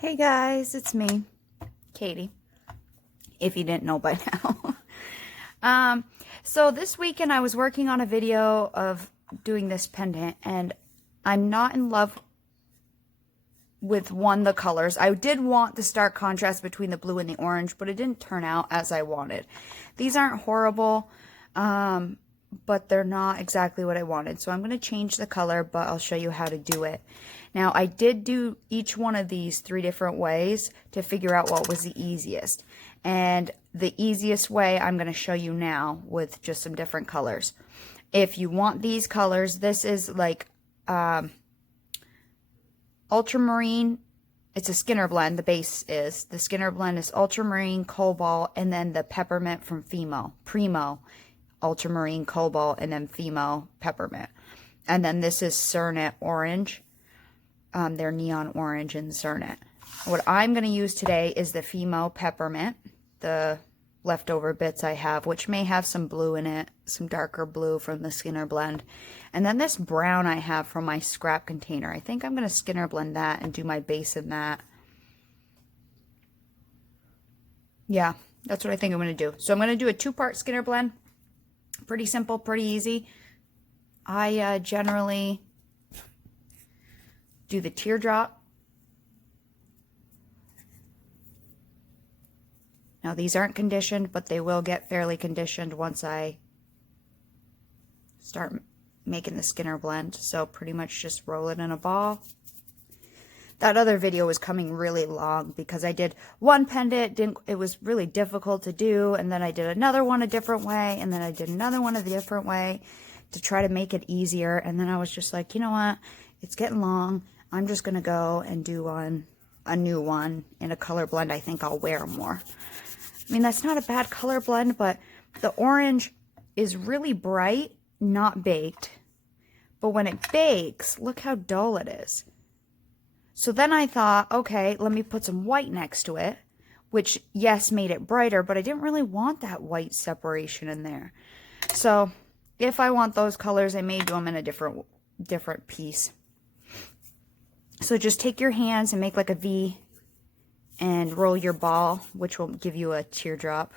Hey guys, it's me, Katie, if you didn't know by now. So this weekend I was working on a video of doing this pendant, and I'm not in love with the colors. I did want the stark contrast between the blue and the orange, but it didn't turn out as I wanted. These aren't horrible, but they're not exactly what I wanted. So I'm going to change the color, but I'll show you how to do it. Now, I did do each one of these 3 different ways to figure out what was the easiest. And the easiest way I'm going to show you now with just some different colors. If you want these colors, this is like ultramarine. It's a Skinner blend. The base is. The Skinner blend is ultramarine, cobalt, and then the peppermint from Primo. Ultramarine, cobalt, and then Fimo, peppermint. And then this is Cernet orange. They're neon orange and Cernet. What I'm going to use today is the Fimo peppermint, the leftover bits I have, which may have some blue in it, some darker blue from the Skinner blend. And then this brown I have from my scrap container. I think I'm going to Skinner blend that and do my base in that. Yeah, that's what I think I'm going to do. So I'm going to do a 2-part Skinner blend. Pretty simple, pretty easy. I generally do the teardrop. Now these aren't conditioned, but they will get fairly conditioned once I start making the Skinner blend. So pretty much just roll it in a ball. That other video was coming really long because I did one pendant, it was really difficult to do, and then I did another one a different way, and then I did another one a different way to try to make it easier. And then I was just like, you know what, it's getting long. I'm just going to go and do a new one in a color blend I think I'll wear more. I mean, that's not a bad color blend, but the orange is really bright, not baked. But when it bakes, look how dull it is. So then I thought, okay, let me put some white next to it, which, yes, made it brighter, but I didn't really want that white separation in there. So if I want those colors, I may do them in a different piece. So just take your hands and make like a V and roll your ball, which will give you a teardrop.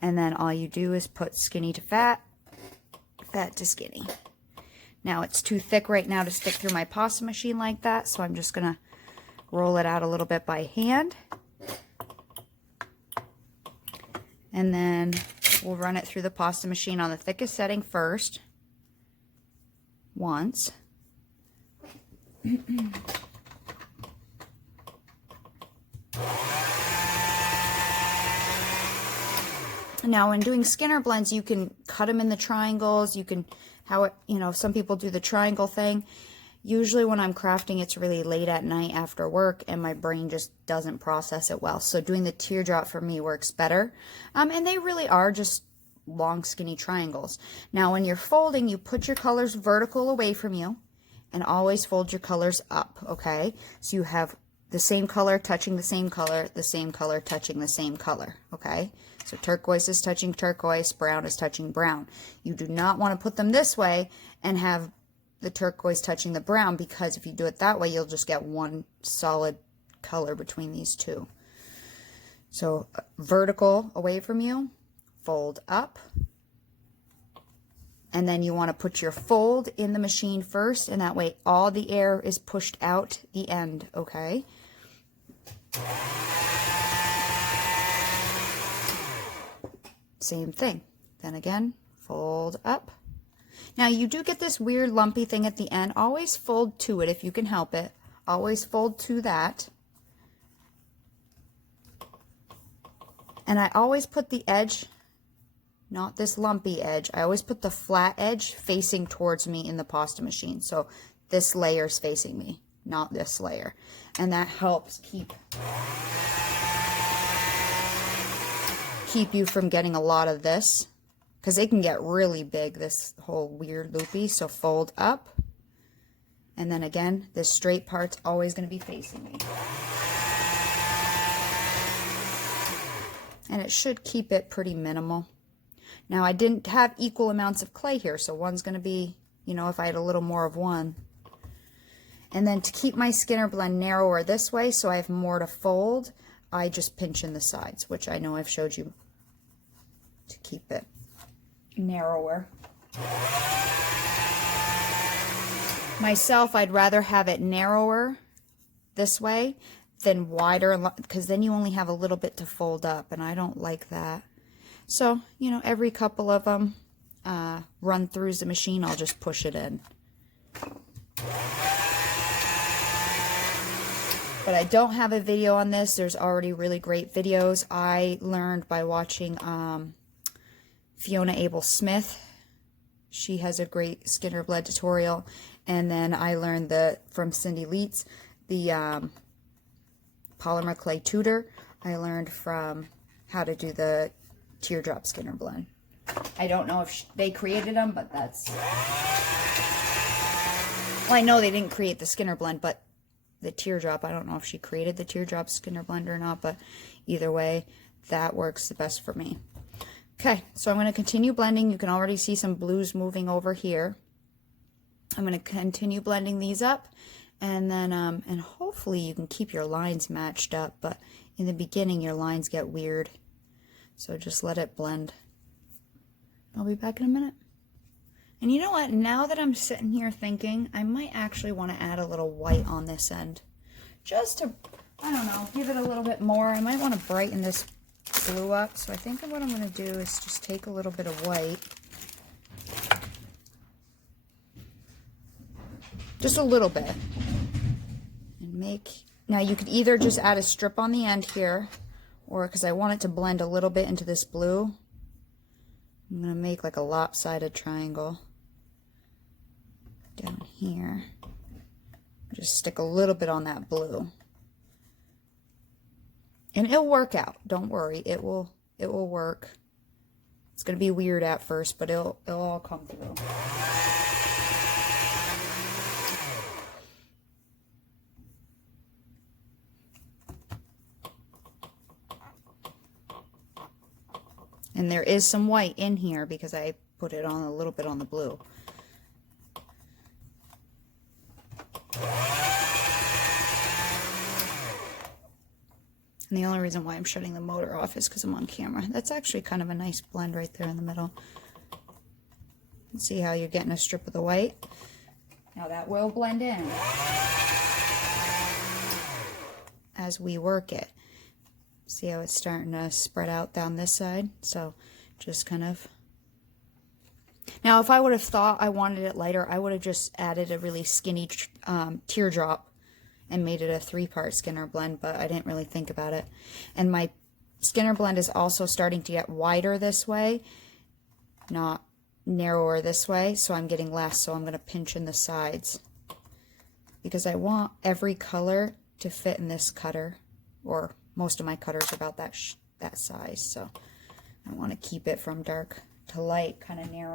And then all you do is put skinny to fat, fat to skinny. Now it's too thick right now to stick through my pasta machine like that, so I'm just going to roll it out a little bit by hand. And then we'll run it through the pasta machine on the thickest setting first. Once. Now, when doing Skinner blends, you can cut them in the triangles. You can, some people do the triangle thing. Usually when I'm crafting, it's really late at night after work, and my brain just doesn't process it well. So doing the teardrop for me works better. And they really are just long, skinny triangles. Now, when you're folding, you put your colors vertical away from you, and always fold your colors up, okay? So you have the same color touching the same color, the same color touching the same color, okay? So turquoise is touching turquoise, brown is touching brown. You do not want to put them this way and have the turquoise touching the brown, because if you do it that way, you'll just get one solid color between these two. So vertical away from you, fold up. And then you want to put your fold in the machine first, and that way all the air is pushed out the end, okay? Same thing. Then again, fold up. Now you do get this weird lumpy thing at the end. Always fold to it if you can help it. Always fold to that. And I always put the edge, not this lumpy edge, I always put the flat edge facing towards me in the pasta machine. So this layer is facing me, not this layer. And that helps keep you from getting a lot of this, because it can get really big, this whole weird loopy. So fold up, and then again, this straight part's always going to be facing me. And it should keep it pretty minimal. Now, I didn't have equal amounts of clay here, so one's going to be, if I had a little more of one. And then to keep my Skinner blend narrower this way, so I have more to fold, I just pinch in the sides, which I know I've showed you to keep it narrower. Myself, I'd rather have it narrower this way than wider, because then you only have a little bit to fold up, and I don't like that. So, you know, every couple of them run through the machine, I'll just push it in. But I don't have a video on this. There's already really great videos. I learned by watching Fiona Abel Smith. She has a great Skinner blend tutorial. And then I learned from Cindy Leitz, the polymer clay tutor. I learned from how to do the teardrop Skinner blend. I don't know if they created them, but that's... Well, I know they didn't create the Skinner blend, but the teardrop, I don't know if she created the teardrop Skinner blend or not, but either way, that works the best for me. Okay, so I'm going to continue blending. You can already see some blues moving over here. I'm going to continue blending these up, and then and hopefully you can keep your lines matched up, but in the beginning your lines get weird, so just let it blend. I'll be back in a minute. And you know what, now that I'm sitting here thinking, I might actually want to add a little white on this end, just to, I don't know, give it a little bit more. I might want to brighten this blue up, so I think what I'm going to do is just take a little bit of white, just a little bit, and make, now you could either just add a strip on the end here, or because I want it to blend a little bit into this blue, I'm going to make like a lopsided triangle down here. Just stick a little bit on that blue. And it'll work out. Don't worry. It will work. It's going to be weird at first, but it'll all come through. And there is some white in here because I put it on a little bit on the blue. And the only reason why I'm shutting the motor off is because I'm on camera. That's actually kind of a nice blend right there in the middle. See how you're getting a strip of the white? Now that will blend in as we work it. See how it's starting to spread out down this side? So just kind of... Now if I would have thought I wanted it lighter, I would have just added a really skinny teardrop and made it a 3-part Skinner blend, but I didn't really think about it. And my Skinner blend is also starting to get wider this way, not narrower this way, so I'm getting less, so I'm going to pinch in the sides because I want every color to fit in this cutter, or most of my cutters are about that size, so I want to keep it from dark to light, kind of narrow.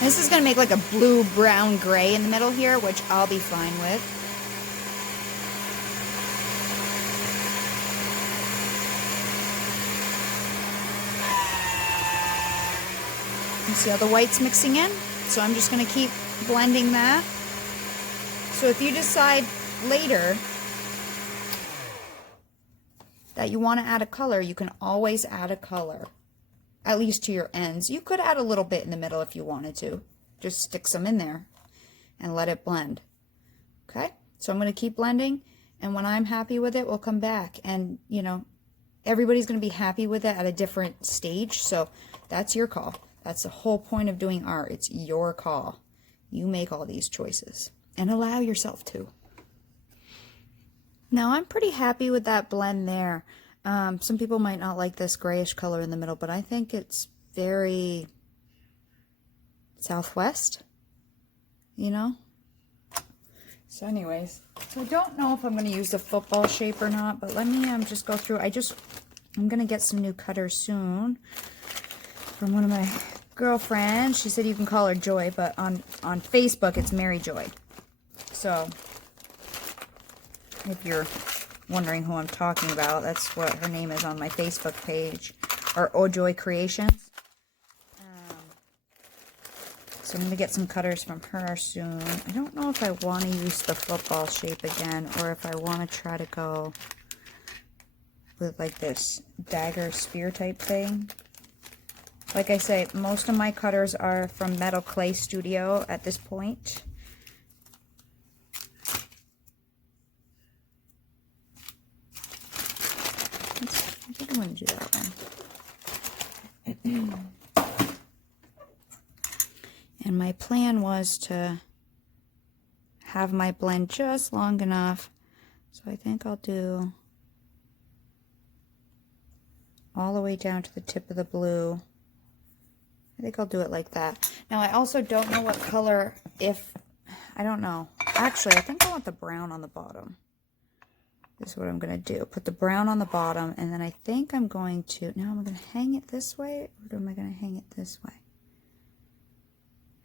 This is going to make like a blue, brown, gray in the middle here, which I'll be fine with. You see how the white's mixing in? So I'm just going to keep blending that. So if you decide later that you want to add a color, you can always add a color. At least to your ends. You could add a little bit in the middle if you wanted to. Just stick some in there and let it blend. Okay? So I'm going to keep blending, and when I'm happy with it, we'll come back. And, you know, everybody's going to be happy with it at a different stage, so that's your call. That's the whole point of doing art. It's your call. You make all these choices, and allow yourself to. Now, I'm pretty happy with that blend there. Some people might not like this grayish color in the middle, but I think it's very Southwest, you know? So anyways, so I don't know if I'm going to use the football shape or not, but let me just go through. I'm going to get some new cutters soon from one of my girlfriends. She said you can call her Joy, but on Facebook it's Mary Joy. So If you're wondering who I'm talking about, that's what her name is on my Facebook page, or Ojoy Creations. So I'm going to get some cutters from her soon. I don't know if I want to use the football shape again, or if I want to try to go with like this dagger spear type thing. Like I say, most of my cutters are from Metal Clay Studio at this point. I think I'm going to do that one. And my plan was to have my blend just long enough. So I think I'll do all the way down to the tip of the blue. I think I'll do it like that. Now I also don't know what color, I don't know. Actually, I think I want the brown on the bottom. This is what I'm going to do. Put the brown on the bottom, and then I think I'm going to, now I'm going to hang it this way, or am I going to hang it this way?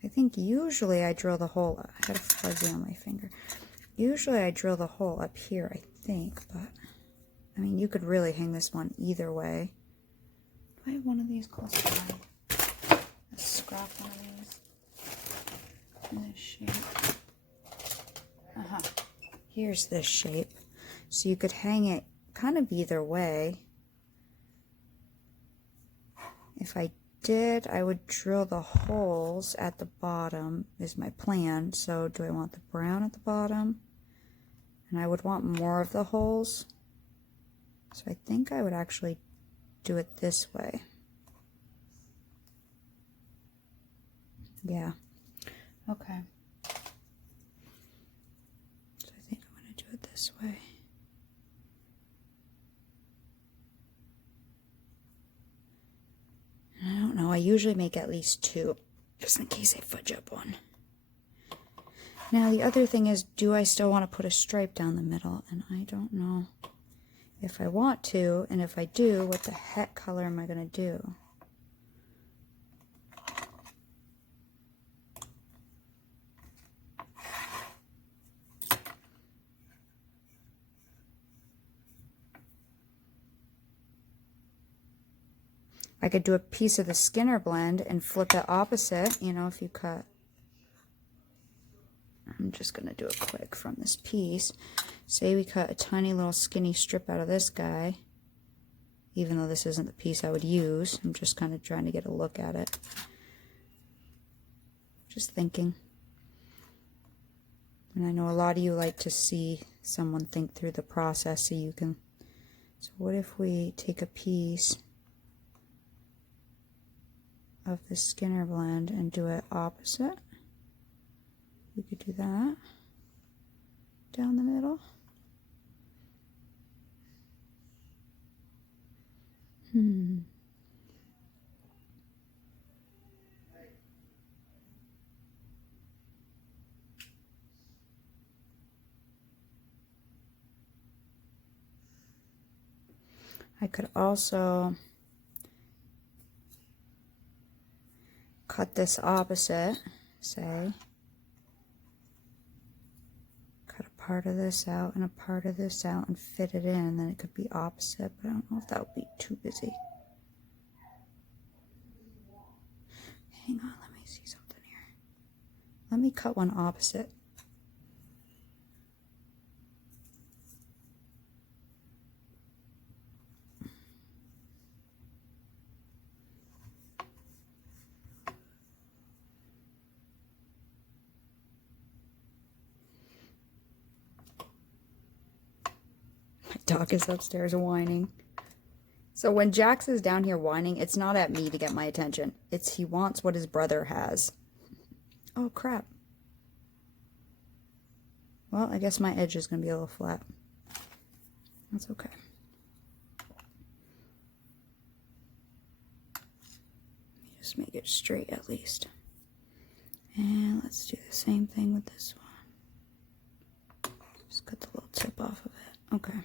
I think usually I drill the hole, I had a fuzzy on my finger. Usually I drill the hole up here, I think, but, I mean, you could really hang this one either way. Do I have one of these close by? Let's scrap one of these in this shape. Here's this shape. So you could hang it kind of either way. If I did, I would drill the holes at the bottom, is my plan. So do I want the brown at the bottom? And I would want more of the holes. So I think I would actually do it this way. Yeah. Okay. So I think I'm going to do it this way. I don't know. I usually make at least two, just in case I fudge up one. Now the other thing is, do I still want to put a stripe down the middle? And I don't know if I want to, and if I do, what the heck color am I going to do? I could do a piece of the Skinner blend and flip it opposite, you know, if you cut. I'm just going to do it quick from this piece. Say we cut a tiny little skinny strip out of this guy, even though this isn't the piece I would use. I'm just kind of trying to get a look at it. Just thinking. And I know a lot of you like to see someone think through the process so you can. So what if we take a piece of the Skinner blend and do it opposite? We could do that down the middle. I could also cut this opposite, say, cut a part of this out and a part of this out and fit it in, and then it could be opposite, but I don't know if that would be too busy. Hang on, let me see something here. Let me cut one opposite. Dog is upstairs whining. So when Jax is down here whining, it's not at me to get my attention. It's he wants what his brother has. Oh, crap. Well, I guess my edge is going to be a little flat. That's okay. Let me just make it straight at least. And let's do the same thing with this one. Just cut the little tip off of it. Okay.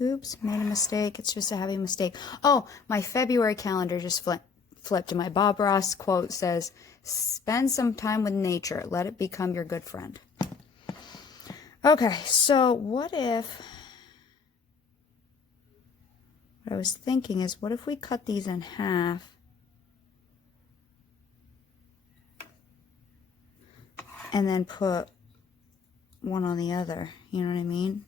Oops, made a mistake. It's just a heavy mistake. Oh, my February calendar just flipped, and my Bob Ross quote says, "Spend some time with nature. Let it become your good friend." Okay, so what I was thinking is, what if we cut these in half and then put one on the other, you know what I mean?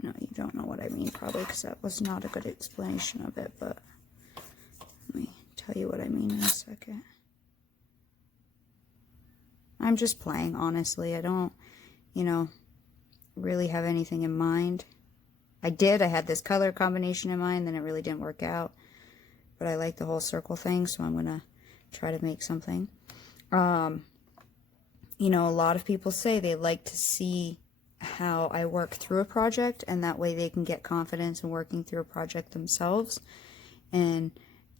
No, you don't know what I mean probably, because that was not a good explanation of it, but let me tell you what I mean in a second. I'm just playing, honestly. I don't, you know, really have anything in mind. I had this color combination in mind, then it really didn't work out. But I like the whole circle thing, so I'm going to try to make something. You know, a lot of people say they like to see how I work through a project, and that way they can get confidence in working through a project themselves. And,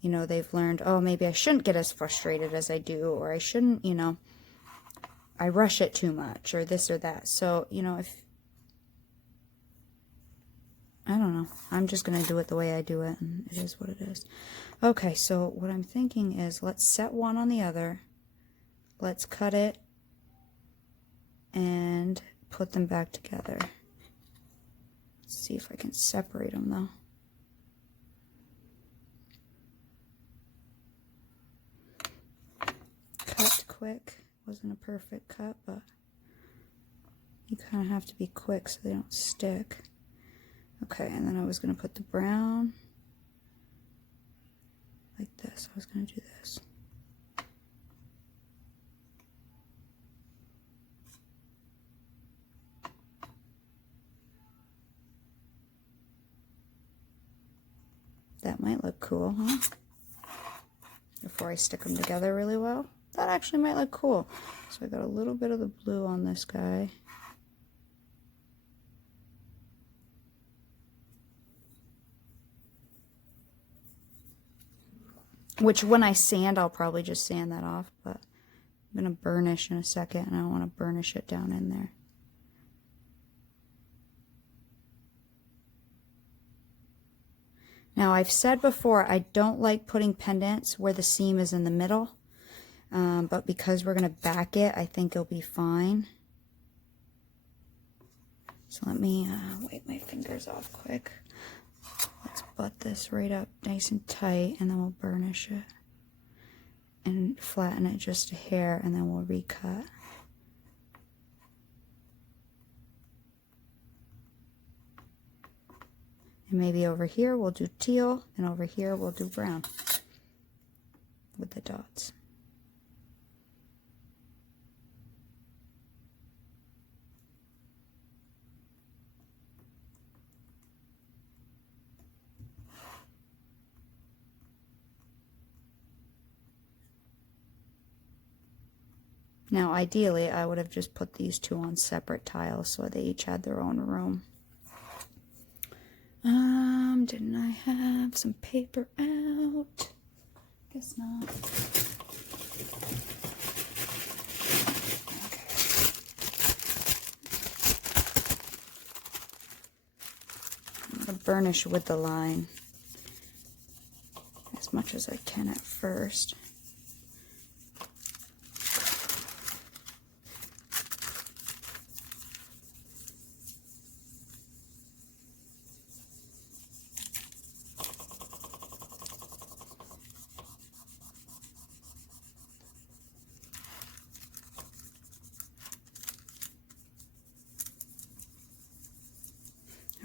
you know, they've learned, oh, maybe I shouldn't get as frustrated as I do, or I shouldn't, you know, I rush it too much, or this or that. So, you know, I don't know. I'm just going to do it the way I do it, and it is what it is. Okay, so what I'm thinking is, let's set one on the other. Let's cut it and put them back together. Let's see if I can separate them, though. Cut quick. Wasn't a perfect cut, but you kind of have to be quick so they don't stick. Okay, and then I was going to put the brown like this. I was going to do this. That might look cool, huh? Before I stick them together really well. That actually might look cool. So I got a little bit of the blue on this guy. Which when I sand, I'll probably just sand that off, but I'm going to burnish in a second, and I don't want to burnish it down in there. Now, I've said before, I don't like putting pendants where the seam is in the middle, but because we're going to back it, I think it'll be fine. So let me wipe my fingers off quick. Let's butt this right up nice and tight, and then we'll burnish it and flatten it just a hair, and then we'll recut. And maybe over here we'll do teal, and over here we'll do brown with the dots. Now, ideally, I would have just put these two on separate tiles so they each had their own room. Didn't I have some paper out? Guess not. Okay. I'm gonna burnish with the line as much as I can at first.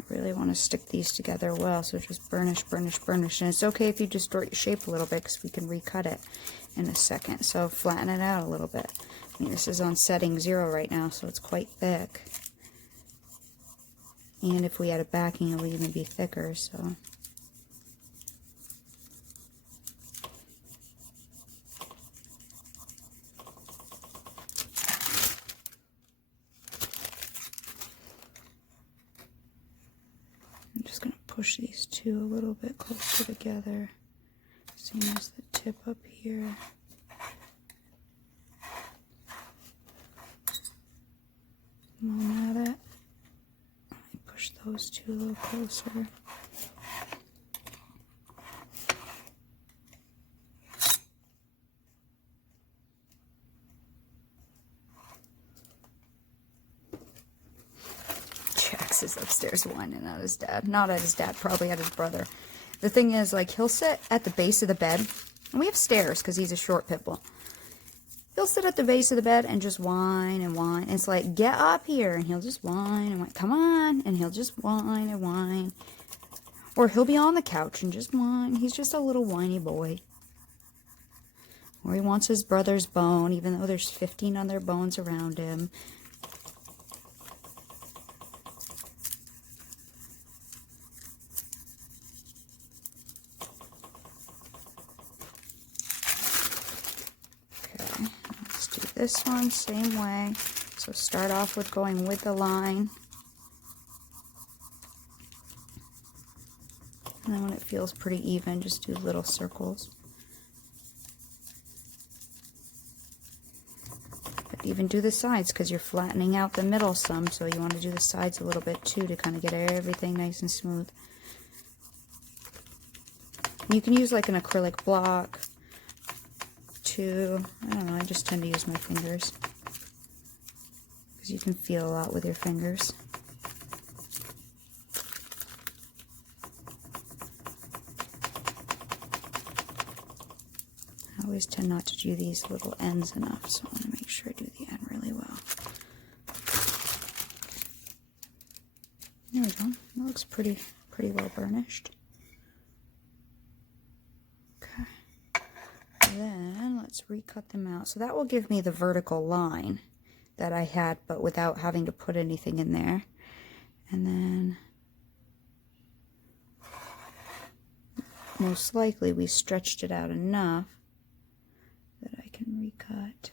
Really want to stick these together well, so just burnish, burnish, burnish. And it's okay if you distort your shape a little bit, because we can recut it in a second. So flatten it out a little bit. I mean, this is on setting 0 right now, so it's quite thick. And if we had a backing, it would even be thicker, so. Push these two a little bit closer together, same as the tip up here. Come on at it. Let me push those two a little closer. Jax is upstairs whining at his dad. Not at his dad, probably at his brother. The thing is, like, he'll sit at the base of the bed. And we have stairs because he's a short pit bull. He'll sit at the base of the bed and just whine and whine. It's like, get up here. And he'll just whine and whine. Come on. And he'll just whine and whine. Or he'll be on the couch and just whine. He's just a little whiny boy. Or he wants his brother's bone, even though there's 15 other bones around him. This one, same way. So start off with going with the line. And then when it feels pretty even, just do little circles. But even do the sides because you're flattening out the middle some, so you want to do the sides a little bit too to kind of get everything nice and smooth. You can use like an acrylic block. I don't know, I just tend to use my fingers because you can feel a lot with your fingers. I always tend not to do these little ends enough, so I want to make sure I do the end really well. There we go. That looks pretty well burnished. Then let's recut them out. So that will give me the vertical line that I had, but without having to put anything in there. And then most likely we stretched it out enough that I can recut.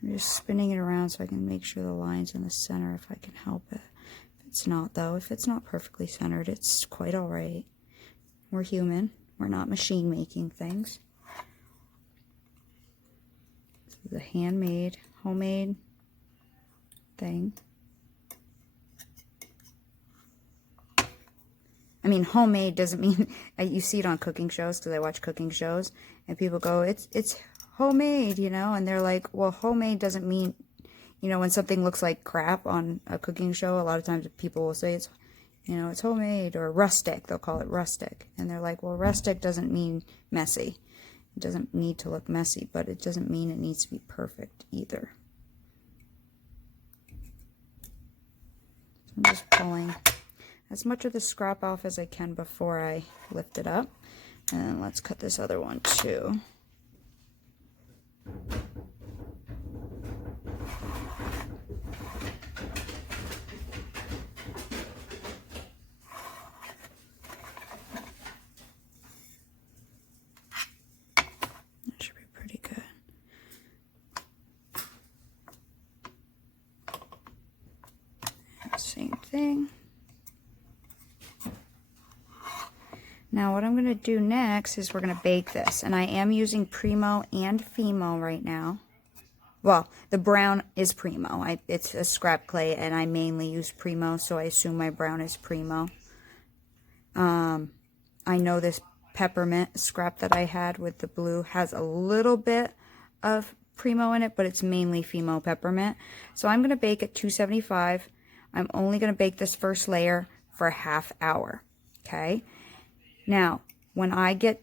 I'm just spinning it around so I can make sure the line's in the center if I can help it. It's not, though. If it's not perfectly centered, it's quite all right. We're human. We're not machine making things. This is a handmade, homemade thing. I mean, homemade doesn't mean you see it on cooking shows because I watch cooking shows and people go, it's homemade, you know, and they're like, well, homemade doesn't mean, you know, when something looks like crap on a cooking show, a lot of times people will say it's, you know, it's homemade, or rustic. They'll call it rustic. And they're like, well, rustic doesn't mean messy. It doesn't need to look messy, but it doesn't mean it needs to be perfect either. So I'm just pulling as much of the scrap off as I can before I lift it up. And then let's cut this other one too. Same thing. Now what I'm going to do next is we're going to bake this. And I am using Primo and Fimo right now. Well, the brown is Primo. It's a scrap clay and I mainly use Primo, so I assume my brown is Primo. I know this peppermint scrap that I had with the blue has a little bit of Primo in it, but it's mainly Fimo peppermint. So I'm going to bake at 275. I'm only going to bake this first layer for a half hour, okay? Now, when I get,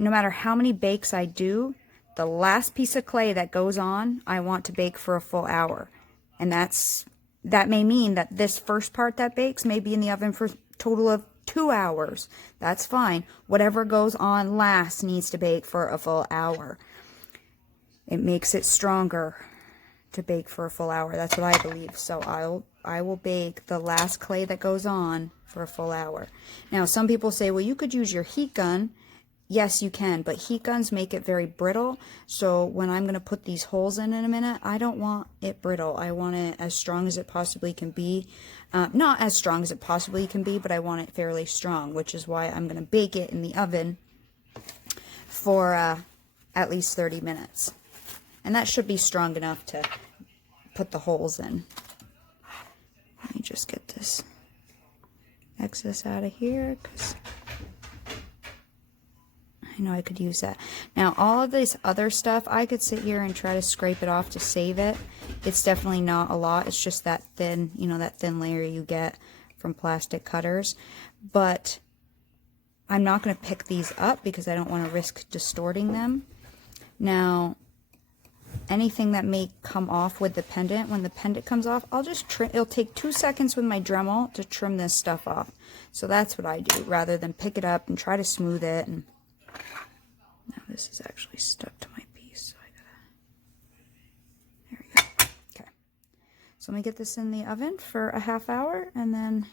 no matter how many bakes I do, the last piece of clay that goes on, I want to bake for a full hour. And that may mean that this first part that bakes may be in the oven for a total of 2 hours. That's fine. Whatever goes on last needs to bake for a full hour. It makes it stronger to bake for a full hour. That's what I believe. So I will bake the last clay that goes on for a full hour. Now, some people say, well, you could use your heat gun. Yes, you can, but heat guns make it very brittle. So when I'm going to put these holes in a minute, I don't want it brittle. I want it as strong as it possibly can be. Not as strong as it possibly can be, but I want it fairly strong, which is why I'm going to bake it in the oven for at least 30 minutes. And that should be strong enough to put the holes in. Let me just get this excess out of here, because I know I could use that. Now, all of this other stuff, I could sit here and try to scrape it off to save it. It's definitely not a lot. It's just that thin, you know, that thin layer you get from plastic cutters. But I'm not going to pick these up because I don't want to risk distorting them. Now, anything that may come off with the pendant, when the pendant comes off, I'll just trim. It'll take 2 seconds with my Dremel to trim this stuff off. So that's what I do, rather than pick it up and try to smooth it. And now this is actually stuck to my piece, so I gotta, there we go. Okay, so let me get this in the oven for a ½ hour, and then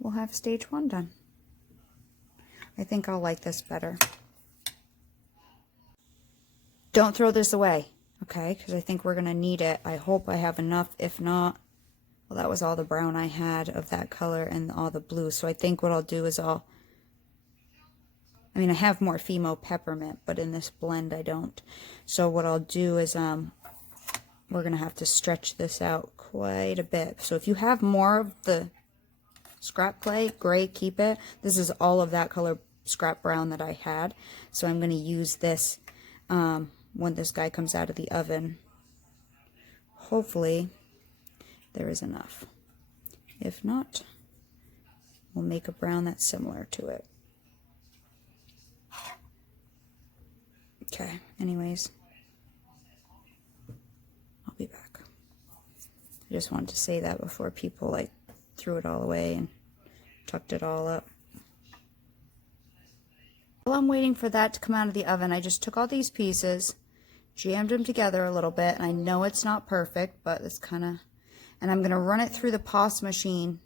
we'll have stage 1 done. I think I'll like this better. Don't throw this away, okay, because I think we're going to need it. I hope I have enough. If not, well, that was all the brown I had of that color and all the blue. So I think what I'll do is I have more Refinement peppermint, but in this blend I don't. So what I'll do is we're going to have to stretch this out quite a bit. So if you have more of the scrap clay, great, keep it. This is all of that color scrap brown that I had. So I'm going to use this when this guy comes out of the oven. Hopefully there is enough. If not, we'll make a brown that's similar to it. Okay, anyways, I'll be back. I just wanted to say that before people like threw it all away and tucked it all up. While I'm waiting for that to come out of the oven, I just took all these pieces, jammed them together a little bit, and I know it's not perfect, but it's kind of, and I'm going to run it through the POS machine,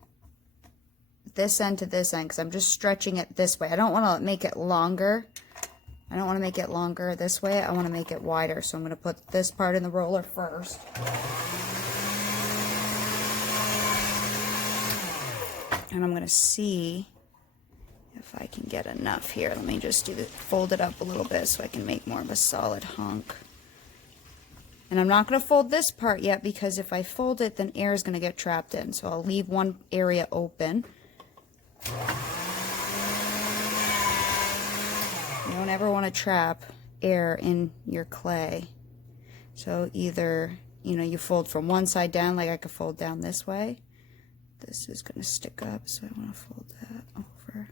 this end to this end, because I'm just stretching it this way. I don't want to make it longer. I don't want to make it longer this way. I want to make it wider, so I'm going to put this part in the roller first. And I'm going to see if I can get enough here. Let me just fold it up a little bit so I can make more of a solid hunk. And I'm not going to fold this part yet, because if I fold it, then air is going to get trapped in. So I'll leave one area open. You don't ever want to trap air in your clay. So either, you know, you fold from one side down, like I could fold down this way. This is going to stick up, so I want to fold that over.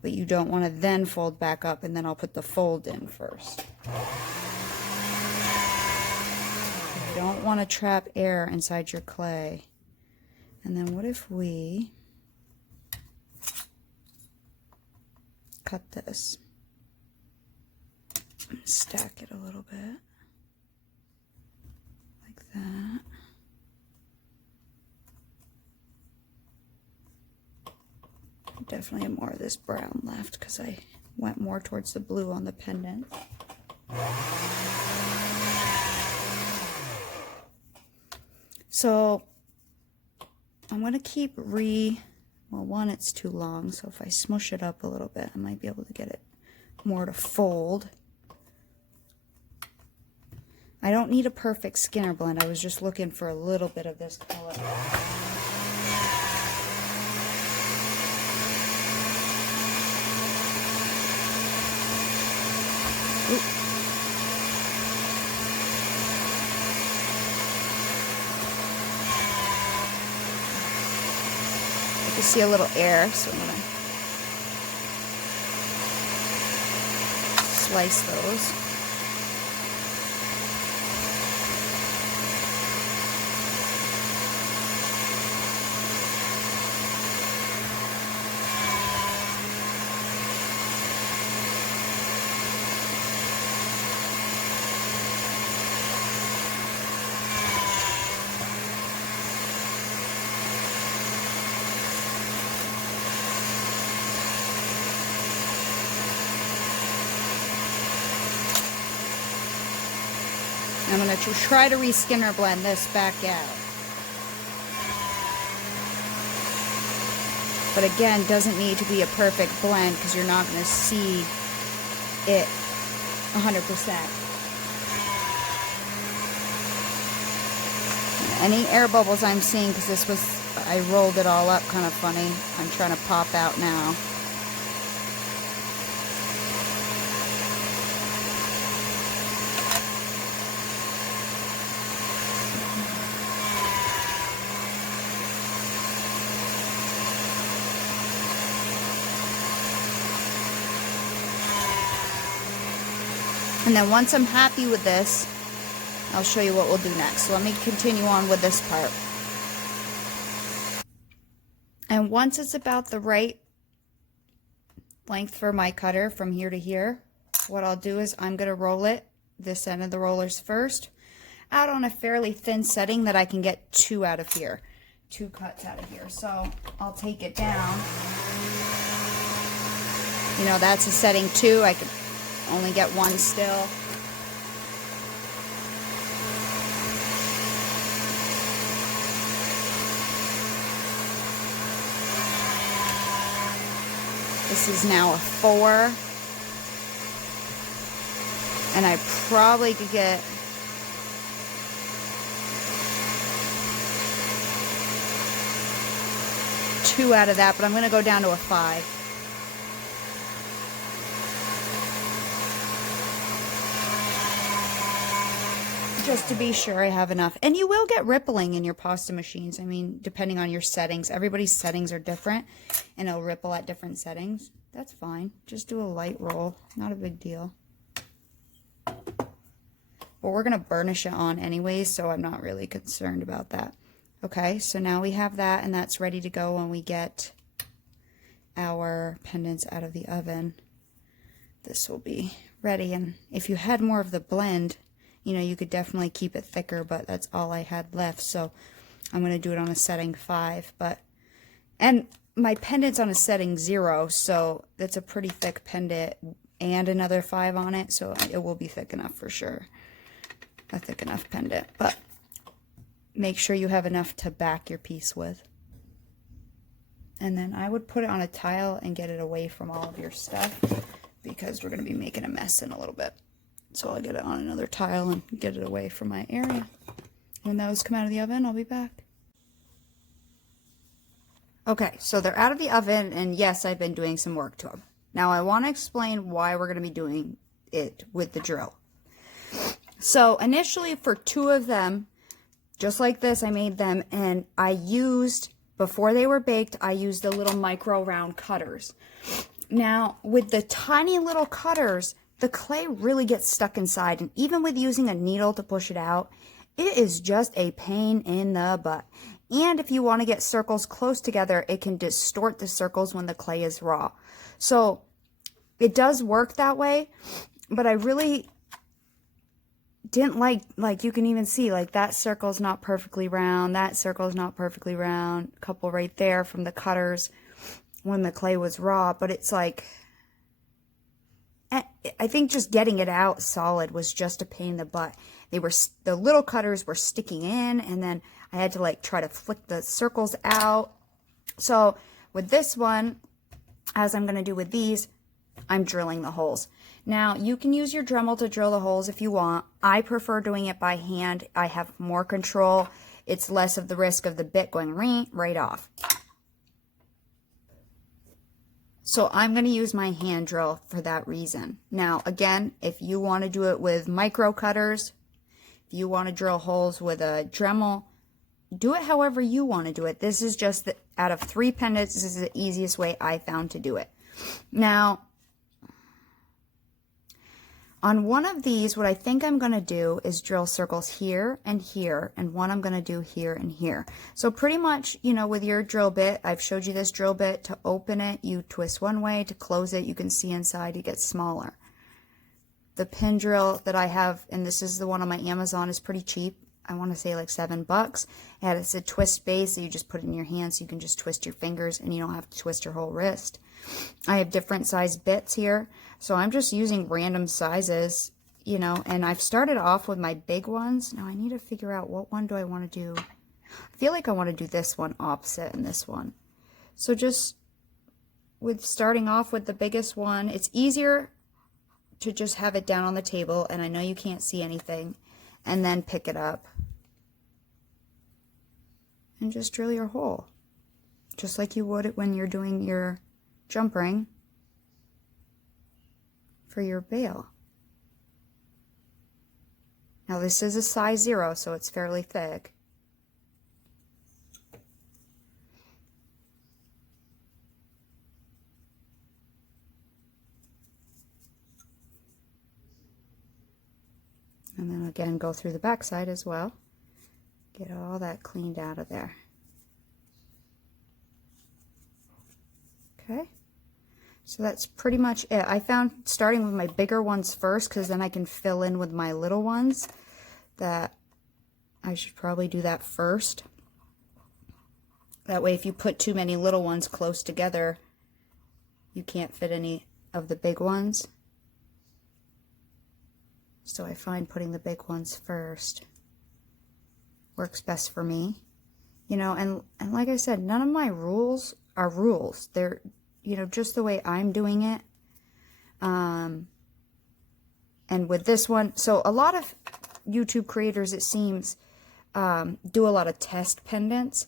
But you don't want to then fold back up, and then I'll put the fold in first. You don't want to trap air inside your clay. And then what if we cut this and stack it a little bit like that. Definitely have more of this brown left because I went more towards the blue on the pendant. So I'm going to keep well, one, it's too long, so if I smush it up a little bit, I might be able to get it more to fold. I don't need a perfect Skinner blend. I was just looking for a little bit of this color. Oop. I can see a little air, so I'm going to slice those. I'm going to try to re-Skinner blend this back out. But again, doesn't need to be a perfect blend because you're not going to see it 100%. Any air bubbles I'm seeing, because this was, I rolled it all up kind of funny. I'm trying to pop out now. And then once I'm happy with this, I'll show you what we'll do next. So let me continue on with this part. And once it's about the right length for my cutter from here to here, what I'll do is I'm going to roll it, this end of the rollers first, out on a fairly thin setting that I can get 2 out of here. 2 cuts out of here. So I'll take it down. You know, that's a setting 2. I could only get 1 still. This is now a 4. And I probably could get two out of that, but I'm going to go down to a 5. Just to be sure I have enough. And you will get rippling in your pasta machines. I mean, depending on your settings. Everybody's settings are different, and it'll ripple at different settings. That's fine. Just do a light roll. Not a big deal. But we're going to burnish it on anyways, so I'm not really concerned about that. Okay, so now we have that, and that's ready to go when we get our pendants out of the oven. This will be ready, and if you had more of the blend, you know, you could definitely keep it thicker, but that's all I had left, so I'm going to do it on a setting 5. And my pendant's on a setting 0, so that's a pretty thick pendant and another 5 on it, so it will be thick enough for sure. A thick enough pendant, but make sure you have enough to back your piece with. And then I would put it on a tile and get it away from all of your stuff, because we're going to be making a mess in a little bit. So I'll get it on another tile and get it away from my area. When those come out of the oven, I'll be back. Okay, so they're out of the oven, and yes, I've been doing some work to them. Now I want to explain why we're going to be doing it with the drill. So initially for 2 of them, just like this, I made them, and I used, before they were baked, I used the little micro round cutters. Now with the tiny little cutters, the clay really gets stuck inside, and even with using a needle to push it out, it is just a pain in the butt. And if you want to get circles close together, it can distort the circles when the clay is raw. So it does work that way, but I really didn't like you can even see, like, that circle's not perfectly round, that circle's not perfectly round, a couple right there from the cutters when the clay was raw, but it's like, I think just getting it out solid was just a pain in the butt. The little cutters were sticking in, and then I had to like try to flick the circles out. So with this one, as I'm going to do with these, I'm drilling the holes. Now you can use your Dremel to drill the holes if you want. I prefer doing it by hand. I have more control. It's less of the risk of the bit going right off. So I'm going to use my hand drill for that reason. Now, again, if you want to do it with micro cutters, if you want to drill holes with a Dremel, do it however you want to do it. This is just, out of 3 pendants, this is the easiest way I found to do it. Now, on one of these, what I think I'm going to do is drill circles here, and one I'm going to do here and here. So pretty much, you know, with your drill bit, I've showed you this drill bit. To open it, you twist one way. To close it, you can see inside, it gets smaller. The pin drill that I have, and this is the one on my Amazon, is pretty cheap. I want to say like $7. And it's a twist base, so you just put it in your hand, so you can just twist your fingers, and you don't have to twist your whole wrist. I have different size bits here, so I'm just using random sizes, you know, and I've started off with my big ones. Now I need to figure out what one do I want to do. I feel like I want to do this one opposite and this one. So just with starting off with the biggest one. It's easier to just have it down on the table, and I know you can't see anything, and then pick it up and just drill your hole, just like you would when you're doing your jump ring for your bail. Now this is a size 0, so it's fairly thick. And then again, go through the back side as well. Get all that cleaned out of there. Okay. So that's pretty much it. I found starting with my bigger ones first, because then I can fill in with my little ones, that I should probably do that first. That way if you put too many little ones close together, you can't fit any of the big ones. So I find putting the big ones first works best for me. You know, and like I said, none of my rules are rules. They're, you know, just the way I'm doing it. And with this one, so a lot of YouTube creators, it seems, do a lot of test pendants.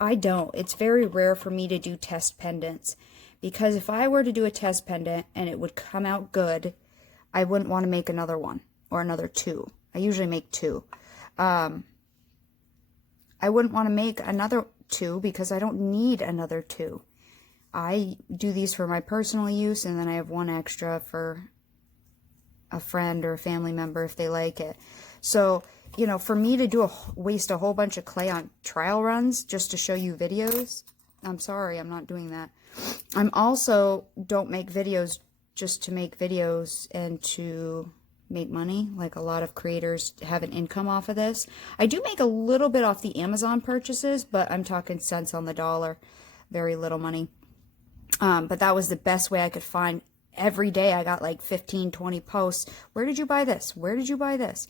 I don't. It's very rare for me to do test pendants, because if I were to do a test pendant and it would come out good, I wouldn't want to make another one or another 2. I usually make 2. I wouldn't want to make another 2 because I don't need another 2. I do these for my personal use, and then I have one extra for a friend or a family member if they like it. So, you know, for me to waste a whole bunch of clay on trial runs just to show you videos, I'm sorry, I'm not doing that. I'm also don't make videos just to make videos and to make money. Like a lot of creators have an income off of this. I do make a little bit off the Amazon purchases, but I'm talking cents on the dollar, very little money. But that was the best way I could find. Every day I got like 15, 20 posts. Where did you buy this? Where did you buy this?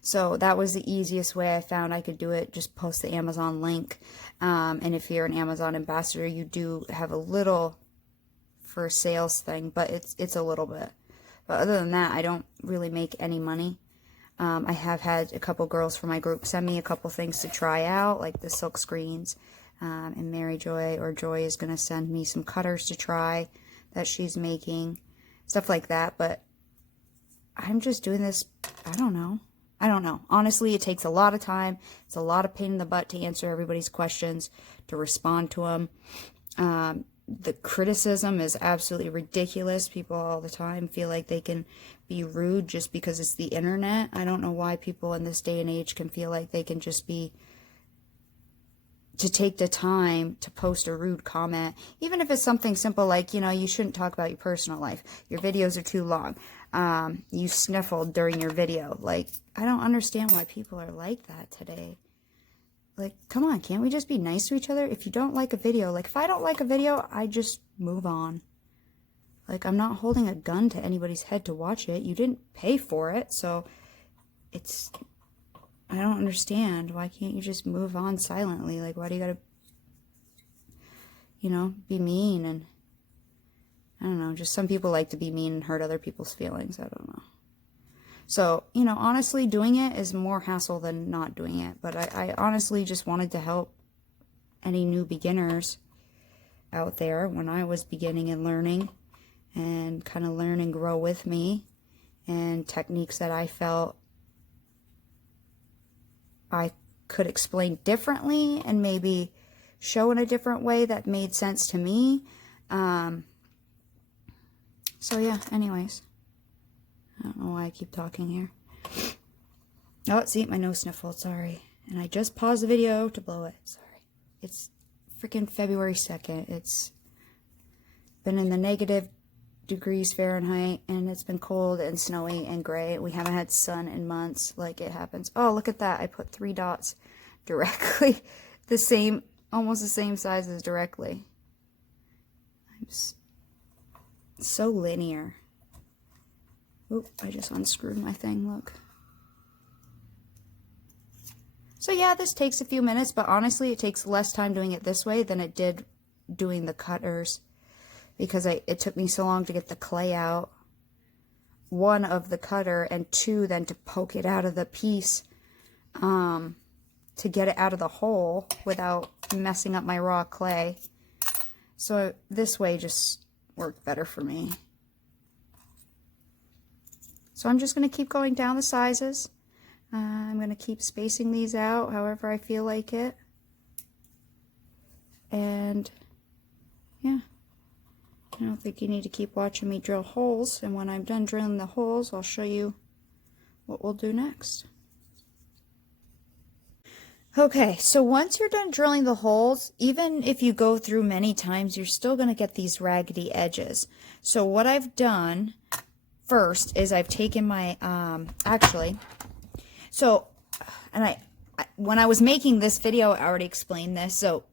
So that was the easiest way I found I could do it. Just post the Amazon link. And if you're an Amazon ambassador, you do have a little for a sales thing, but it's a little bit. But other than that, I don't really make any money. I have had a couple girls from my group send me a couple things to try out, like the silk screens. And Mary Joy, or Joy, is going to send me some cutters to try that she's making. Stuff like that. But I'm just doing this, I don't know. Honestly, it takes a lot of time. It's a lot of pain in the butt to answer everybody's questions, to respond to them. The criticism is absolutely ridiculous. People all the time feel like they can be rude just because it's the internet. I don't know why people in this day and age can feel like they can just to take the time to post a rude comment, even if it's something simple like, you know, you shouldn't talk about your personal life. Your videos are too long. You sniffled during your video. Like, I don't understand why people are like that today. Like, come on, can't we just be nice to each other? If you don't like a video, like if I don't like a video, I just move on. Like, I'm not holding a gun to anybody's head to watch it. You didn't pay for it, so I don't understand. Why can't you just move on silently? Like, why do you gotta, you know, be mean? And I don't know, just some people like to be mean and hurt other people's feelings. I don't know. So, you know, honestly, doing it is more hassle than not doing it. But I honestly just wanted to help any new beginners out there when I was beginning and learning, and kind of learn and grow with me, and techniques that I felt I could explain differently and maybe show in a different way that made sense to me. So yeah, anyways. I don't know why I keep talking here. Oh, see, my nose sniffled, sorry. And I just paused the video to blow it, sorry. It's freaking February 2nd. It's been in the negative degrees Fahrenheit, and it's been cold and snowy and gray. We haven't had sun in months, like it happens. Oh, look at that. I put 3 dots directly, the same, almost the same size as directly. I'm so linear. Oop, I just unscrewed my thing, look. So yeah, this takes a few minutes, but honestly, it takes less time doing it this way than it did doing the cutters, because it took me so long to get the clay out, one, of the cutter, and two, then to poke it out of the piece, to get it out of the hole without messing up my raw clay. So this way just worked better for me. So I'm just going to keep going down the sizes. I'm going to keep spacing these out however I feel like it. And yeah, I don't think you need to keep watching me drill holes. And when I'm done drilling the holes, I'll show you what we'll do next. Okay, so once you're done drilling the holes, even if you go through many times, you're still going to get these raggedy edges. So what I've done first is I've taken my, when I was making this video, I already explained this, so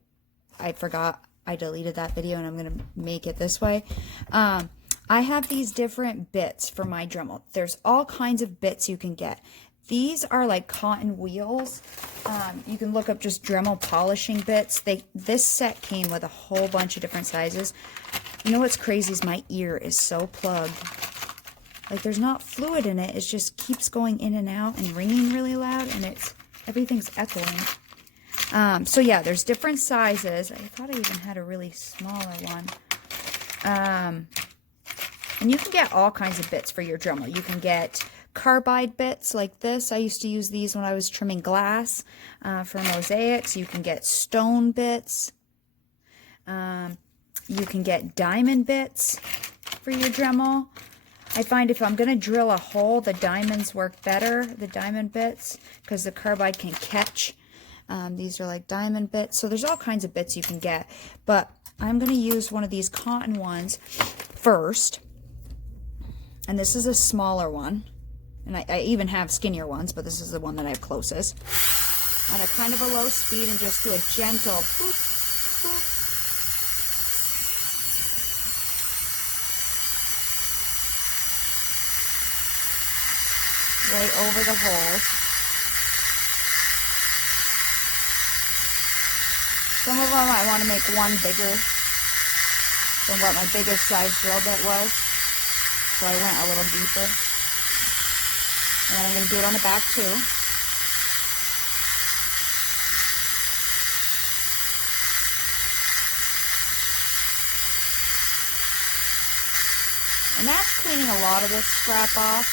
I forgot, I deleted that video and I'm going to make it this way. I have these different bits for my Dremel. There's all kinds of bits you can get. These are like cotton wheels. You can look up just Dremel polishing bits. This set came with a whole bunch of different sizes. You know what's crazy is my ear is so plugged. Like there's not fluid in it. It just keeps going in and out and ringing really loud, and everything's echoing. So yeah, there's different sizes. I thought I even had a really smaller one. And you can get all kinds of bits for your Dremel. You can get carbide bits like this. I used to use these when I was trimming glass for mosaics. You can get stone bits. You can get diamond bits for your Dremel. I find if I'm going to drill a hole, the diamonds work better, the diamond bits, because the carbide can catch. These are like diamond bits. So there's all kinds of bits you can get. But I'm going to use one of these cotton ones first. And this is a smaller one. And I even have skinnier ones, but this is the one that I have closest. On a kind of a low speed and just do a gentle boop, boop. Right over the holes. Some of them I want to make one bigger than what my biggest size drill bit was. So I went a little deeper. And then I'm going to do it on the back too. And that's cleaning a lot of this scrap off.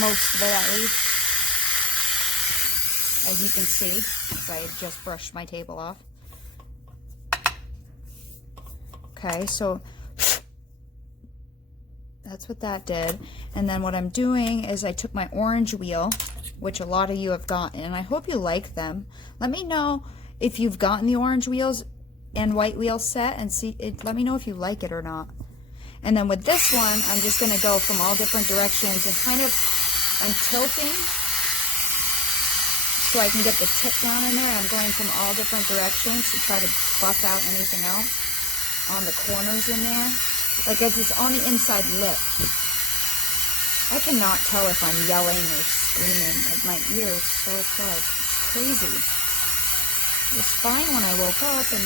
Most of it at least. As you can see, because I had just brushed my table off. Okay, so that's what that did. And then what I'm doing is I took my orange wheel, which a lot of you have gotten, and I hope you like them. Let me know if you've gotten the orange wheels and white wheel set, and let me know if you like it or not. And then with this one, I'm just going to go from all different directions and kind of, I'm tilting so I can get the tip down in there. I'm going from all different directions to try to buff out anything else on the corners in there. Like as it's on the inside lip. I cannot tell if I'm yelling or screaming. Like my ear is so plugged. It's crazy. It was fine when I woke up, and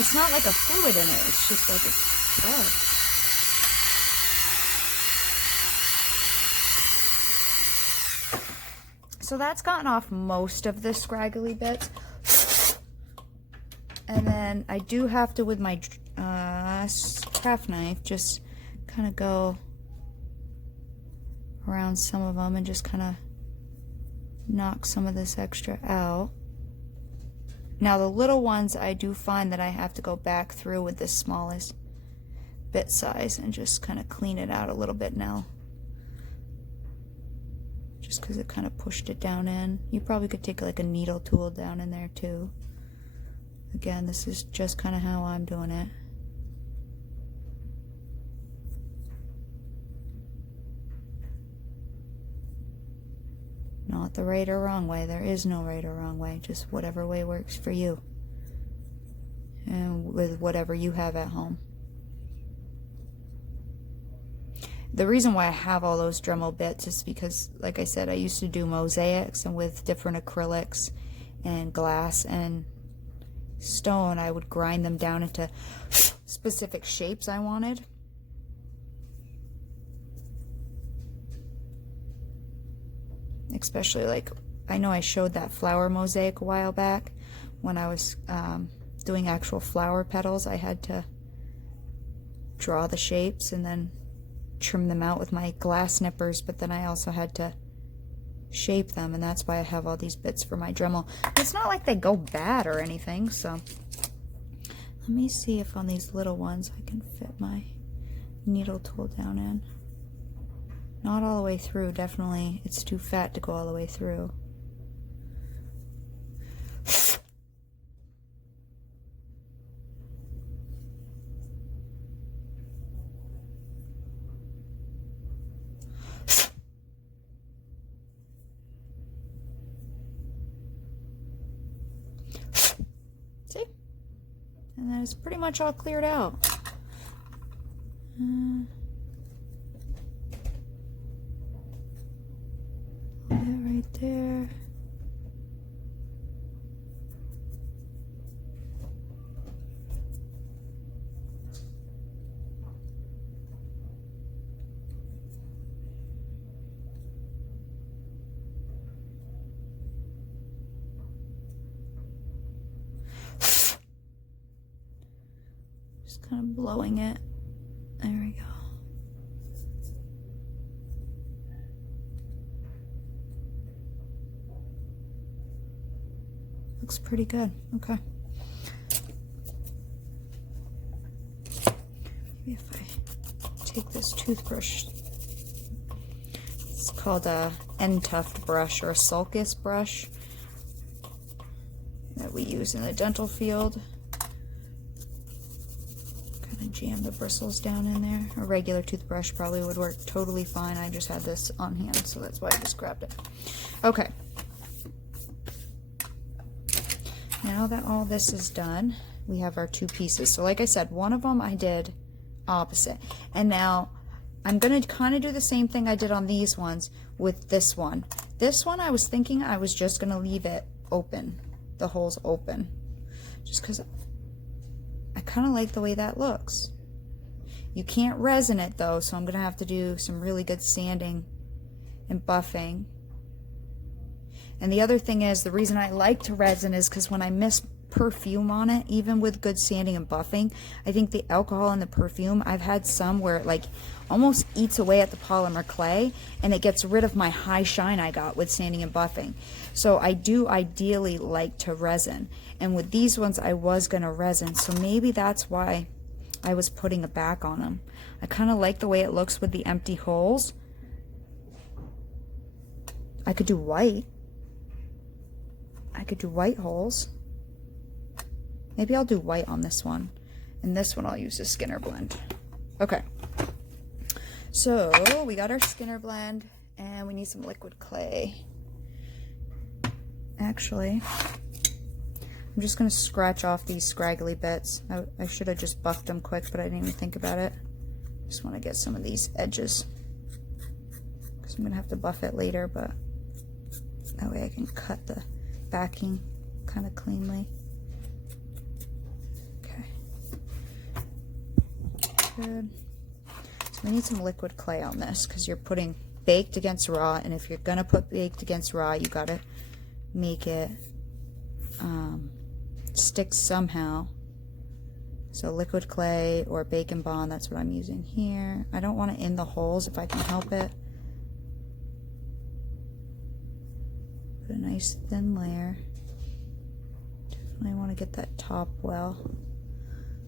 it's not like a fluid in it. It's just like it's plugged. So that's gotten off most of the scraggly bits. And then I do have to, with my craft knife, just kind of go around some of them and just kind of knock some of this extra out. Now the little ones, I do find that I have to go back through with the smallest bit size and just kind of clean it out a little bit now. Just because it kind of pushed it down in. You probably could take like a needle tool down in there too. Again, this is just kind of how I'm doing it. Not the right or wrong way. There is no right or wrong way. Just whatever way works for you. And with whatever you have at home. The reason why I have all those Dremel bits is because, like I said, I used to do mosaics, and with different acrylics and glass and stone, I would grind them down into specific shapes I wanted. Especially, like, I know I showed that flower mosaic a while back when I was doing actual flower petals. I had to draw the shapes and then trim them out with my glass nippers, but then I also had to shape them, and that's why I have all these bits for my Dremel. It's not like they go bad or anything, so let me see if on these little ones I can fit my needle tool down in. Not all the way through, definitely. It's too fat to go all the way through. See? And then it's pretty much all cleared out. Right there. Just kind of blowing it. There we go. Looks pretty good. Okay. Maybe if I take this toothbrush, it's called a end tuft brush or a sulcus brush that we use in the dental field. Kind of jam the bristles down in there. A regular toothbrush probably would work totally fine. I just had this on hand, so that's why I just grabbed it. Okay. Now that all this is done, we have our two pieces. So like I said, one of them I did opposite. And now I'm going to kind of do the same thing I did on these ones with this one. This one I was thinking I was just going to leave it open, the holes open, just because I kind of like the way that looks. You can't resin it though, so I'm going to have to do some really good sanding and buffing. And the other thing is, the reason I like to resin is because when I miss perfume on it, even with good sanding and buffing, I think the alcohol in the perfume, I've had some where it like almost eats away at the polymer clay, and it gets rid of my high shine I got with sanding and buffing. So I do ideally like to resin. And with these ones, I was going to resin, so maybe that's why I was putting it back on them. I kind of like the way it looks with the empty holes. I could do white. I could do white holes. Maybe I'll do white on this one. And this one I'll use a Skinner blend. Okay. So we got our Skinner blend, and we need some liquid clay. Actually, I'm just going to scratch off these scraggly bits. I should have just buffed them quick, but I didn't even think about it. Just want to get some of these edges, because I'm going to have to buff it later, but that way I can cut the backing kind of cleanly. Okay. Good. So we need some liquid clay on this, because you're putting baked against raw, and if you're going to put baked against raw, you got to make it stick somehow. So liquid clay or bacon bond, that's what I'm using here. I don't want it in the holes if I can help it. Put a nice thin layer. Definitely want to get that top well,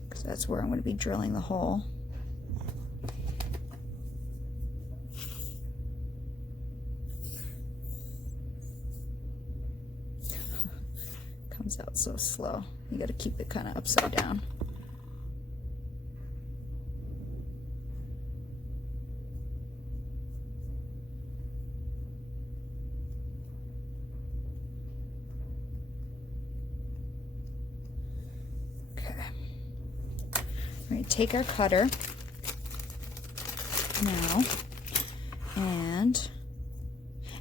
because that's where I'm going to be drilling the hole. Comes out so slow. You got to keep it kind of upside down. We're going to take our cutter, now.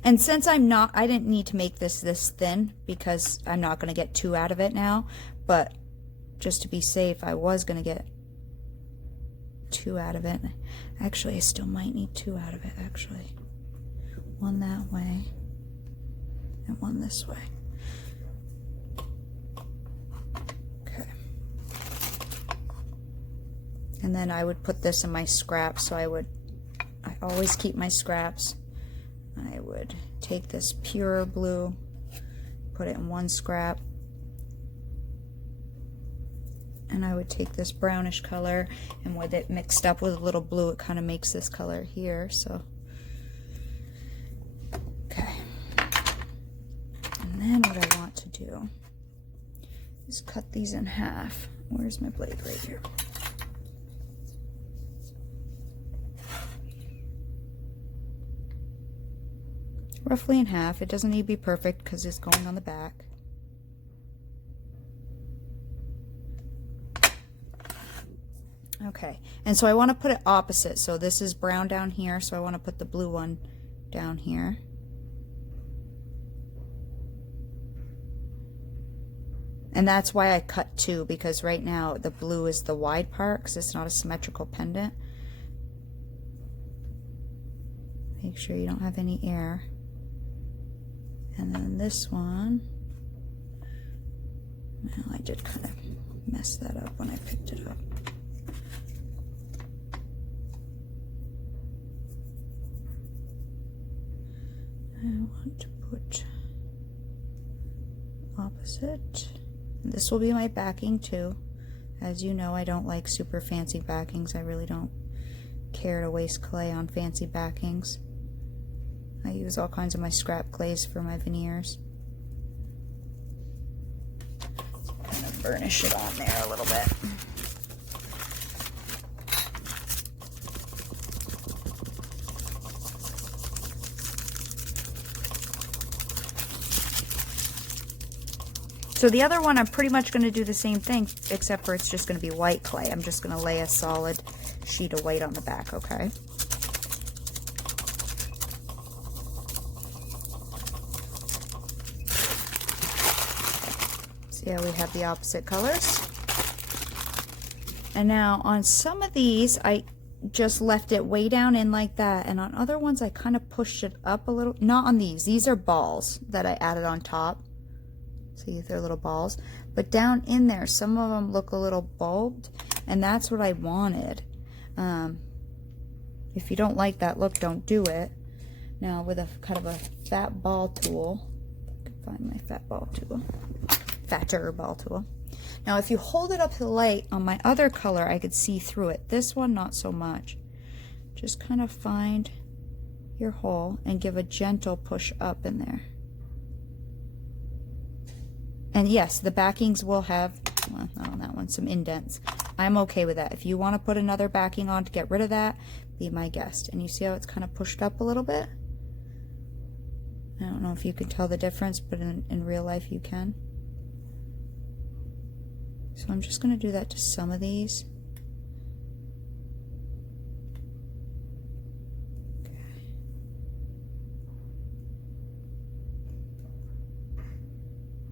And since I didn't need to make this thin because I'm not going to get 2 out of it now, but just to be safe, I was going to get 2 out of it. Actually, I still might need 2 out of it, actually. 1 that way and 1 this way. Okay. And then I would put this in my scraps, so I always keep my scraps. I would take this pure blue, put it in 1 scrap, and I would take this brownish color, and with it mixed up with a little blue, it kind of makes this color here. So, okay. And then what I want to do is cut these in half. Where's my blade? Right here. Roughly in half. It doesn't need to be perfect because it's going on the back. Okay, and so I want to put it opposite. So this is brown down here, so I want to put the blue one down here. And that's why I cut 2, because right now the blue is the wide part because it's not a symmetrical pendant. Make sure you don't have any air. And then this one, well, I did kind of mess that up when I picked it up. I want to put opposite. And this will be my backing too. As you know, I don't like super fancy backings. I really don't care to waste clay on fancy backings. I use all kinds of my scrap clays for my veneers. Kind of burnish it on there a little bit. So the other one, I'm pretty much going to do the same thing, except for it's just going to be white clay. I'm just going to lay a solid sheet of white on the back, okay? Yeah, we have the opposite colors. And now on some of these, I just left it way down in like that. And on other ones, I kind of pushed it up a little. Not on these. These are balls that I added on top. See, they're little balls. But down in there, some of them look a little bulbed. And that's what I wanted. If you don't like that look, don't do it. Now with a kind of a fat ball tool. I can find my fat ball tool. Fatter ball tool. Now if you hold it up to the light on my other color, I could see through it. This one, not so much. Just kind of find your hole and give a gentle push up in there. And yes, the backings will have, well, not on that one, some indents. I'm okay with that. If you want to put another backing on to get rid of that, be my guest. And you see how it's kind of pushed up a little bit? I don't know if you can tell the difference, but in real life you can. So I'm just going to do that to some of these. Okay.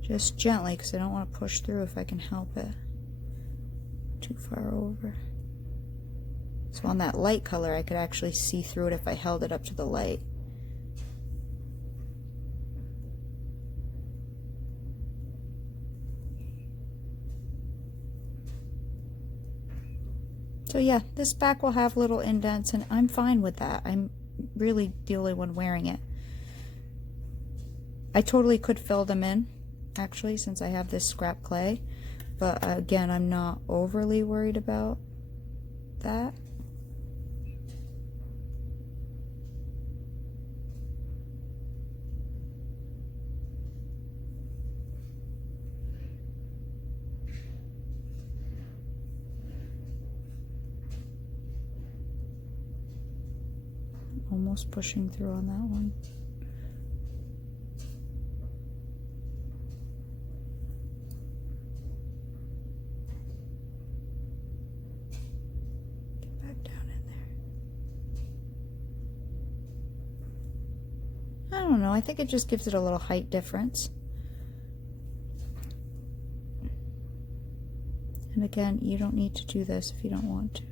Just gently, because I don't want to push through if I can help it. Too far over. So on that light color, I could actually see through it if I held it up to the light. So yeah, this back will have little indents, and I'm fine with that. I'm really the only one wearing it. I totally could fill them in, actually, since I have this scrap clay. But again, I'm not overly worried about that. Almost pushing through on that one. Get back down in there. know, I think it just gives it a little height difference. And again, you don't need to do this if you don't want to.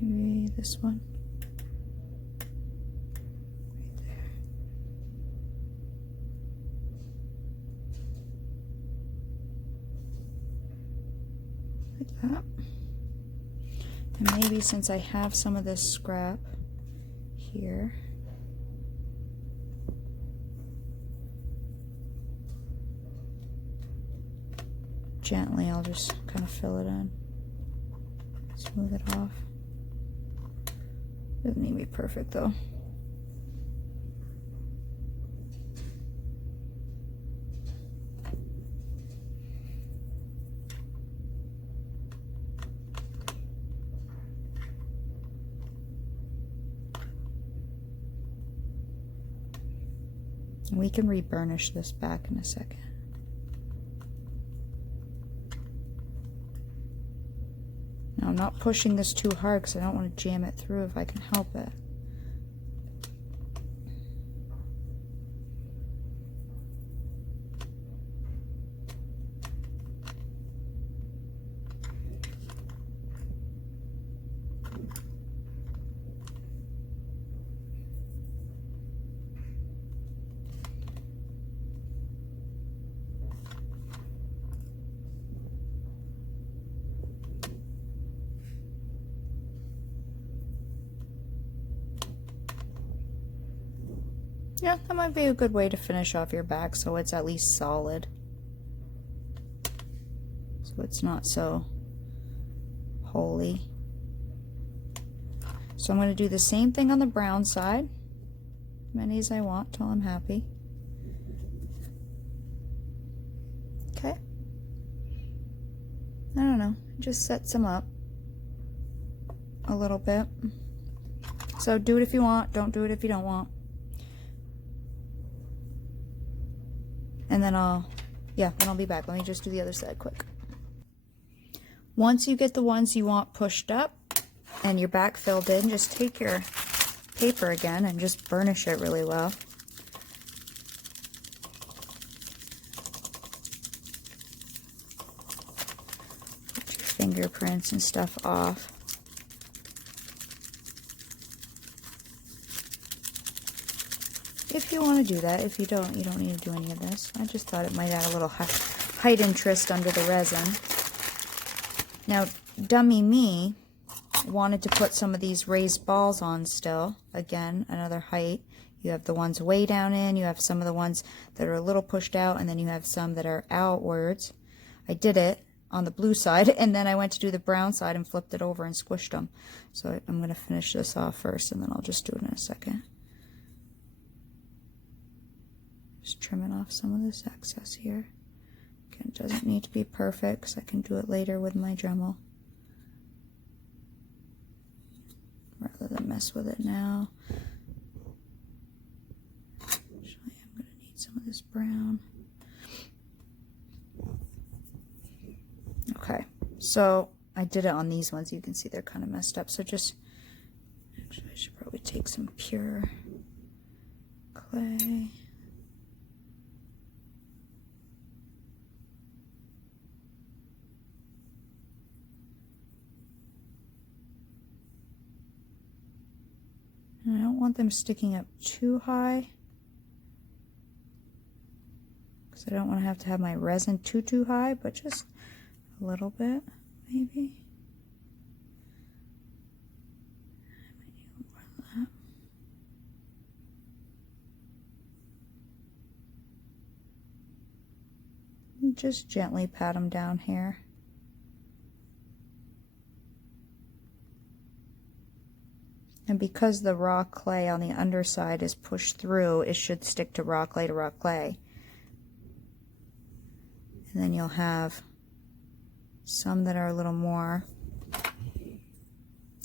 Maybe this one. Right there. Like that. And maybe since I have some of this scrap here, gently I'll just kind of fill it in, smooth it off. Doesn't need to be perfect though. We can reburnish this back in a second. Now I'm not pushing this too hard because I don't want to jam it through if I can help it. Yeah, that might be a good way to finish off your back so it's at least solid. So it's not so holy. So I'm going to do the same thing on the brown side. As many as I want till I'm happy. Okay. I don't know, just set some up a little bit. So do it if you want, don't do it if you don't want. And then I'll be back. Let me just do the other side quick. Once you get the ones you want pushed up and your back filled in, just take your paper again and just burnish it really well. Get your fingerprints and stuff off. If you want to do that. If you don't need to do any of this. I just thought it might add a little height interest under the resin. Now, dummy me wanted to put some of these raised balls on still. Again, another height. You have the ones way down in, you have some of the ones that are a little pushed out, and then you have some that are outwards. I did it on the blue side, and then I went to do the brown side and flipped it over and squished them. So I'm going to finish this off first, and then I'll just do it in a second. Just trimming off some of this excess here. Again, it doesn't need to be perfect because I can do it later with my Dremel. Rather than mess with it now. Actually, I'm going to need some of this brown. Okay, so I did it on these ones. You can see they're kind of messed up. So just, actually I should probably take some pure clay. And I don't want them sticking up too high because I don't want to have my resin too high, but just a little bit, maybe. I might need more of that. And just gently pat them down here. And because the raw clay on the underside is pushed through, it should stick to raw clay to raw clay. And then you'll have some that are a little more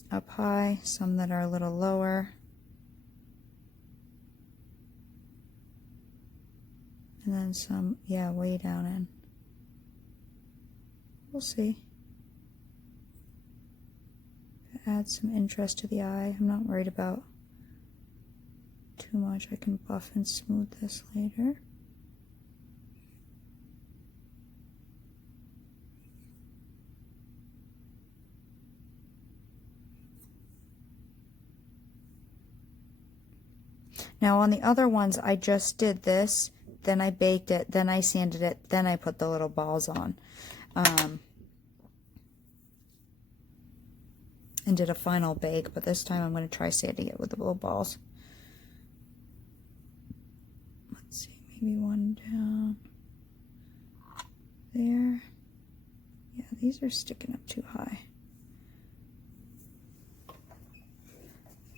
up high, some that are a little lower. And then some, yeah, way down in. we'll see. Add some interest to the eye. I'm not worried about too much. I can buff and smooth this later. Now on the other ones, I just did this, then I baked it, then I sanded it, then I put the little balls on. And did a final bake, but this time I'm going to try sanding it with the little balls. Let's see, maybe one down there. Yeah, these are sticking up too high.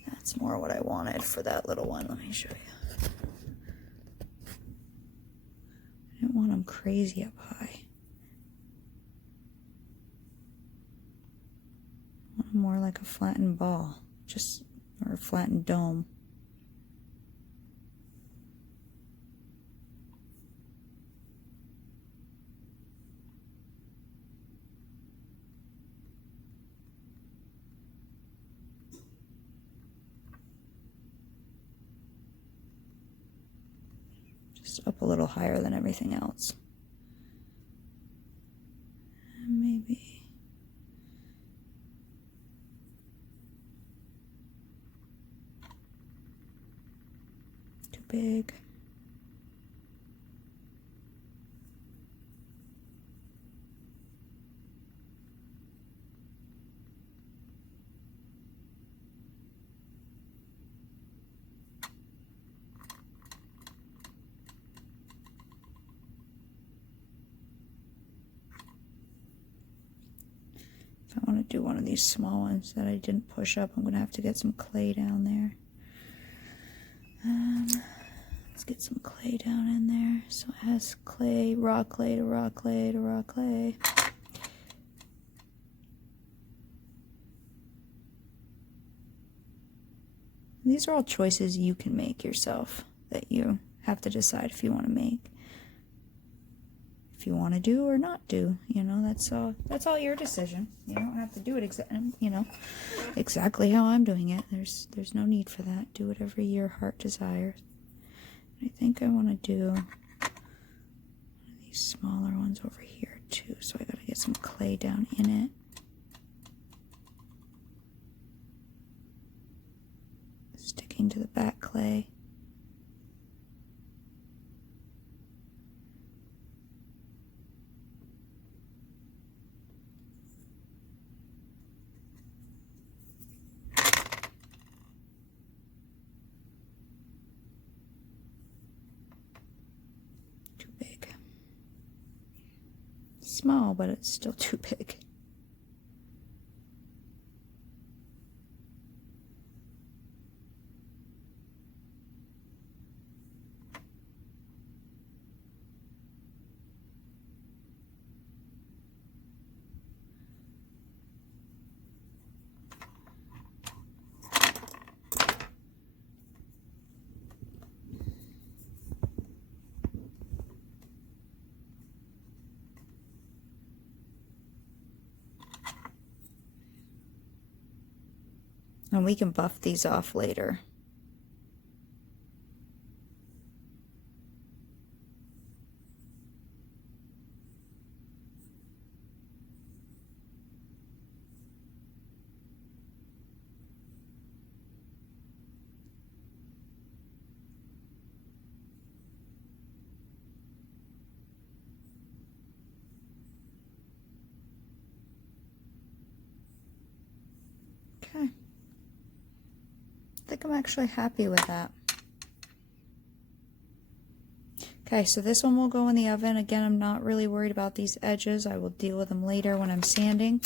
That's more what I wanted for that little one. Let me show you. I didn't want them crazy up high. I want them more like a flattened ball, just, or a flattened dome. Up a little higher than everything else. And maybe too big. I want to do one of these small ones that I didn't push up. I'm going to have to get some clay down there. Let's get some clay down in there. So it has clay, raw clay to raw clay to raw clay. These are all choices you can make yourself that you have to decide if you want to make. If you want to do or not do, you know, that's all your decision. You don't have to do it exactly how I'm doing it. There's no need for that. Do whatever your heart desires. I think I want to do one of these smaller ones over here too, so I got to get some clay down in it. Sticking to the back clay. Small, but it's still too big. And we can buff these off later. Okay. I think I'm actually happy with that. Okay, so this one will go in the oven. Again, I'm not really worried about these edges. I will deal with them later when I'm sanding.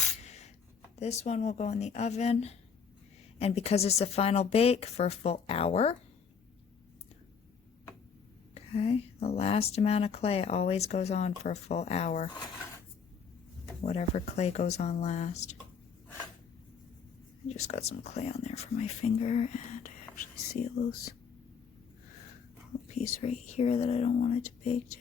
This one will go in the oven. And because it's a final bake, for a full hour. Okay, the last amount of clay always goes on for a full hour. Whatever clay goes on last. I just got some clay on there for my finger, and I actually see a little piece right here that I don't want it to bake to.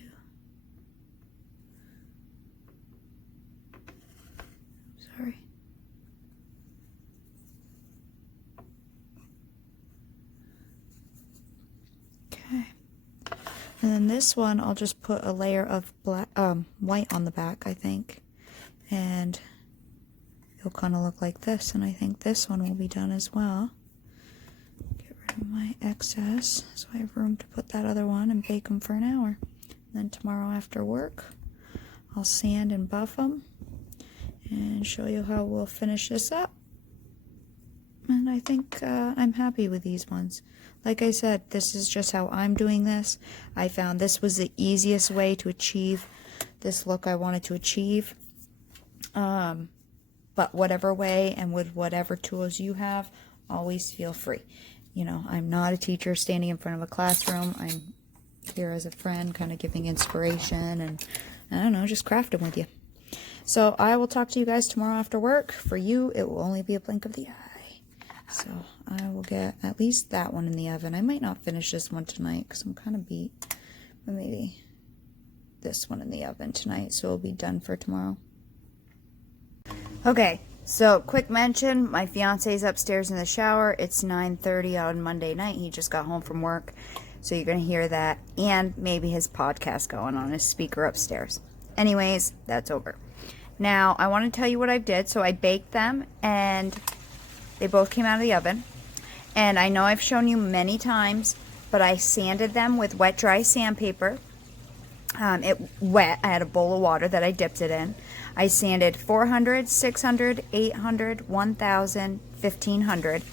And then this one, I'll just put a layer of black, white on the back, I think. And it'll kind of look like this. And I think this one will be done as well. Get rid of my excess so I have room to put that other one and bake them for an hour. And then tomorrow after work, I'll sand and buff them and show you how we'll finish this up. And I think I'm happy with these ones. Like I said, this is just how I'm doing this. I found this was the easiest way to achieve this look I wanted to achieve. But whatever way and with whatever tools you have, always feel free. You know, I'm not a teacher standing in front of a classroom. I'm here as a friend, kind of giving inspiration and, I don't know, just crafting with you. So I will talk to you guys tomorrow after work. For you, it will only be a blink of the eye. So I will get at least that one in the oven. I might not finish this one tonight because I'm kind of beat. But maybe this one in the oven tonight, so it'll be done for tomorrow. Okay, so quick mention, my fiance's upstairs in the shower. It's 9:30 on Monday night. He just got home from work. So you're going to hear that and maybe his podcast going on his speaker upstairs. Anyways, that's over. Now, I want to tell you what I did. So I baked them and they both came out of the oven. And I know I've shown you many times, but I sanded them with wet, dry sandpaper. Wet. I had a bowl of water that I dipped it in. I sanded 400, 600, 800, 1000, 1500.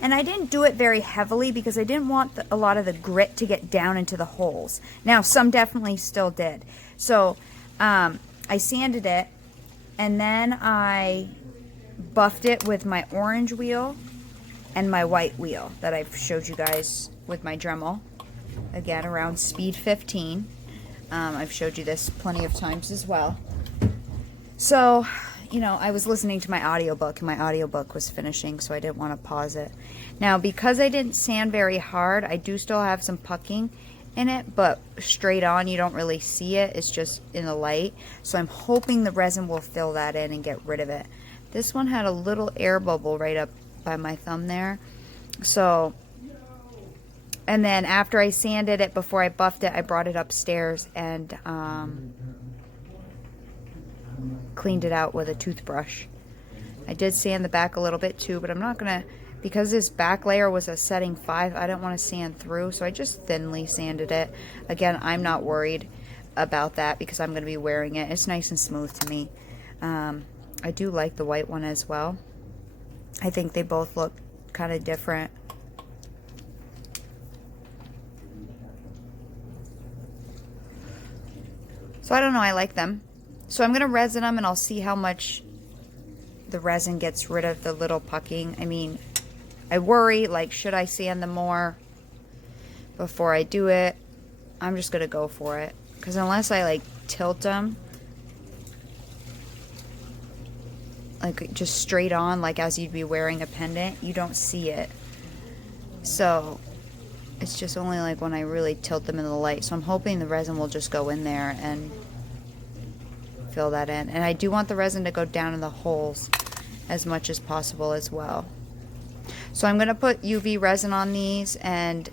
And I didn't do it very heavily because I didn't want a lot of the grit to get down into the holes. Now, some definitely still did. So I sanded it, and then I buffed it with my orange wheel and my white wheel that I've showed you guys with my Dremel. Again, around speed 15. I've showed you this plenty of times as well. So, you know, I was listening to my audiobook, and my audiobook was finishing, so I didn't want to pause it. Now, because I didn't sand very hard, I do still have some pucking in it, but straight on, you don't really see it. It's just in the light. So I'm hoping the resin will fill that in and get rid of it. This one had a little air bubble right up by my thumb there. So, and then after I sanded it, before I buffed it, I brought it upstairs and cleaned it out with a toothbrush. I did sand the back a little bit too, but I'm not gonna, because this back layer was a setting 5, I don't want to sand through, so I just thinly sanded it. Again, I'm not worried about that because I'm going to be wearing it. It's nice and smooth to me. I do like the white one as well. I think they both look kind of different. So I don't know, I like them. So I'm going to resin them and I'll see how much the resin gets rid of the little pucking. I mean, I worry, like, should I sand them more before I do it? I'm just going to go for it. Because unless I, like, tilt them, like, just straight on, like as you'd be wearing a pendant, you don't see it. So it's just only, like, when I really tilt them in the light. So I'm hoping the resin will just go in there and fill that in. And I do want the resin to go down in the holes as much as possible as well. So I'm going to put UV resin on these, and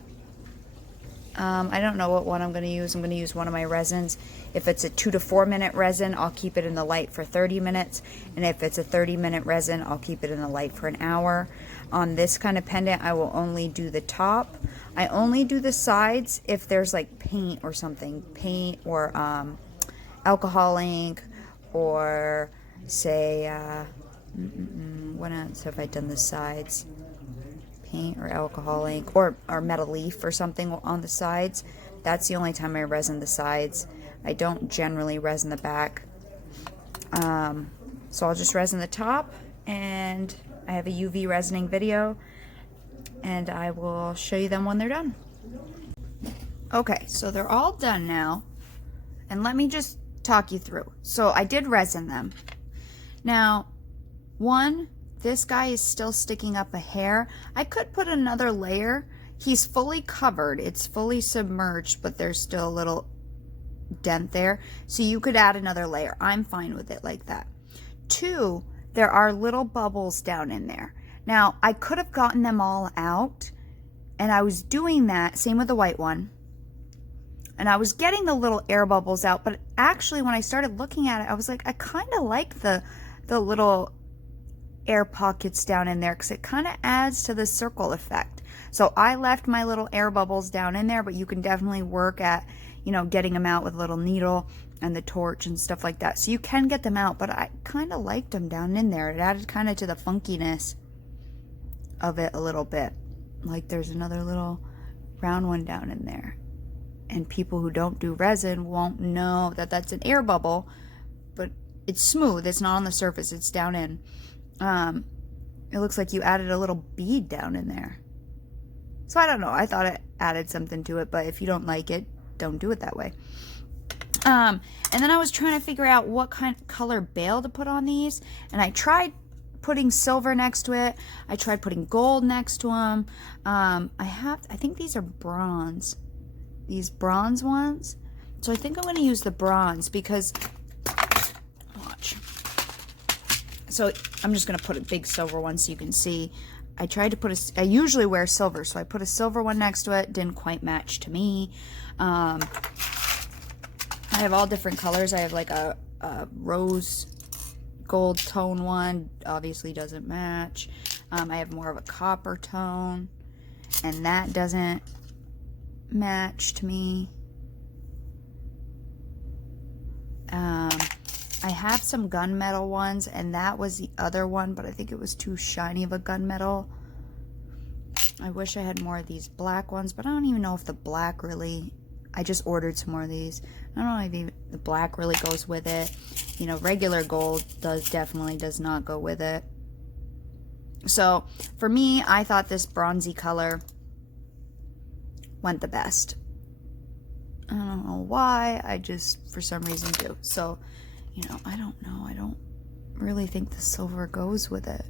I don't know what one I'm going to use. I'm going to use one of my resins. If it's a 2 to 4 minute resin, I'll keep it in the light for 30 minutes. And if it's a 30-minute resin, I'll keep it in the light for an hour. On this kind of pendant, I will only do the top. I only do the sides if there's like paint or something. Paint or alcohol ink, or say, what else have I done the sides? Paint or alcohol ink, or metal leaf or something on the sides. That's the only time I resin the sides. I don't generally resin the back. So I'll just resin the top, and I have a UV resining video, and I will show you them when they're done. Okay, so they're all done now, and let me just talk you through. So I did resin them. Now, this guy is still sticking up a hair. I could put another layer. He's fully covered. It's fully submerged, but there's still a little dent there. So you could add another layer. I'm fine with it like that. 2, there are little bubbles down in there. Now, I could have gotten them all out, and I was doing that. Same with the white one. And I was getting the little air bubbles out, but actually when I started looking at it, I was like, I kind of like the little air pockets down in there because it kind of adds to the circle effect. So I left my little air bubbles down in there, but you can definitely work at, you know, getting them out with a little needle and the torch and stuff like that. So you can get them out, but I kind of liked them down in there. It added kind of to the funkiness of it a little bit. Like there's another little round one down in there. And people who don't do resin won't know that that's an air bubble, but it's smooth. It's not on the surface. It's down in. It looks like you added a little bead down in there. So I don't know. I thought it added something to it, but if you don't like it, don't do it that way. And then I was trying to figure out what kind of color bail to put on these, and I tried putting silver next to it. I tried putting gold next to them. I think these are bronze. These bronze ones. So I think I'm going to use the bronze because, watch. So I'm just going to put a big silver one so you can see. I tried to put I usually wear silver, so I put a silver one next to it. Didn't quite match to me. I have all different colors. I have like a rose gold tone one. Obviously doesn't match. I have more of a copper tone, and that doesn't match to me. I have some gunmetal ones, and that was the other one, but I think it was too shiny of a gunmetal. I wish I had more of these black ones, but I don't even know if the black really, I just ordered some more of these. I don't know if even the black really goes with it. You know, regular gold definitely does not go with it. So for me, I thought this bronzy color went the best. I don't know why, I just for some reason do. So, you know, I don't know. I don't really think the silver goes with it.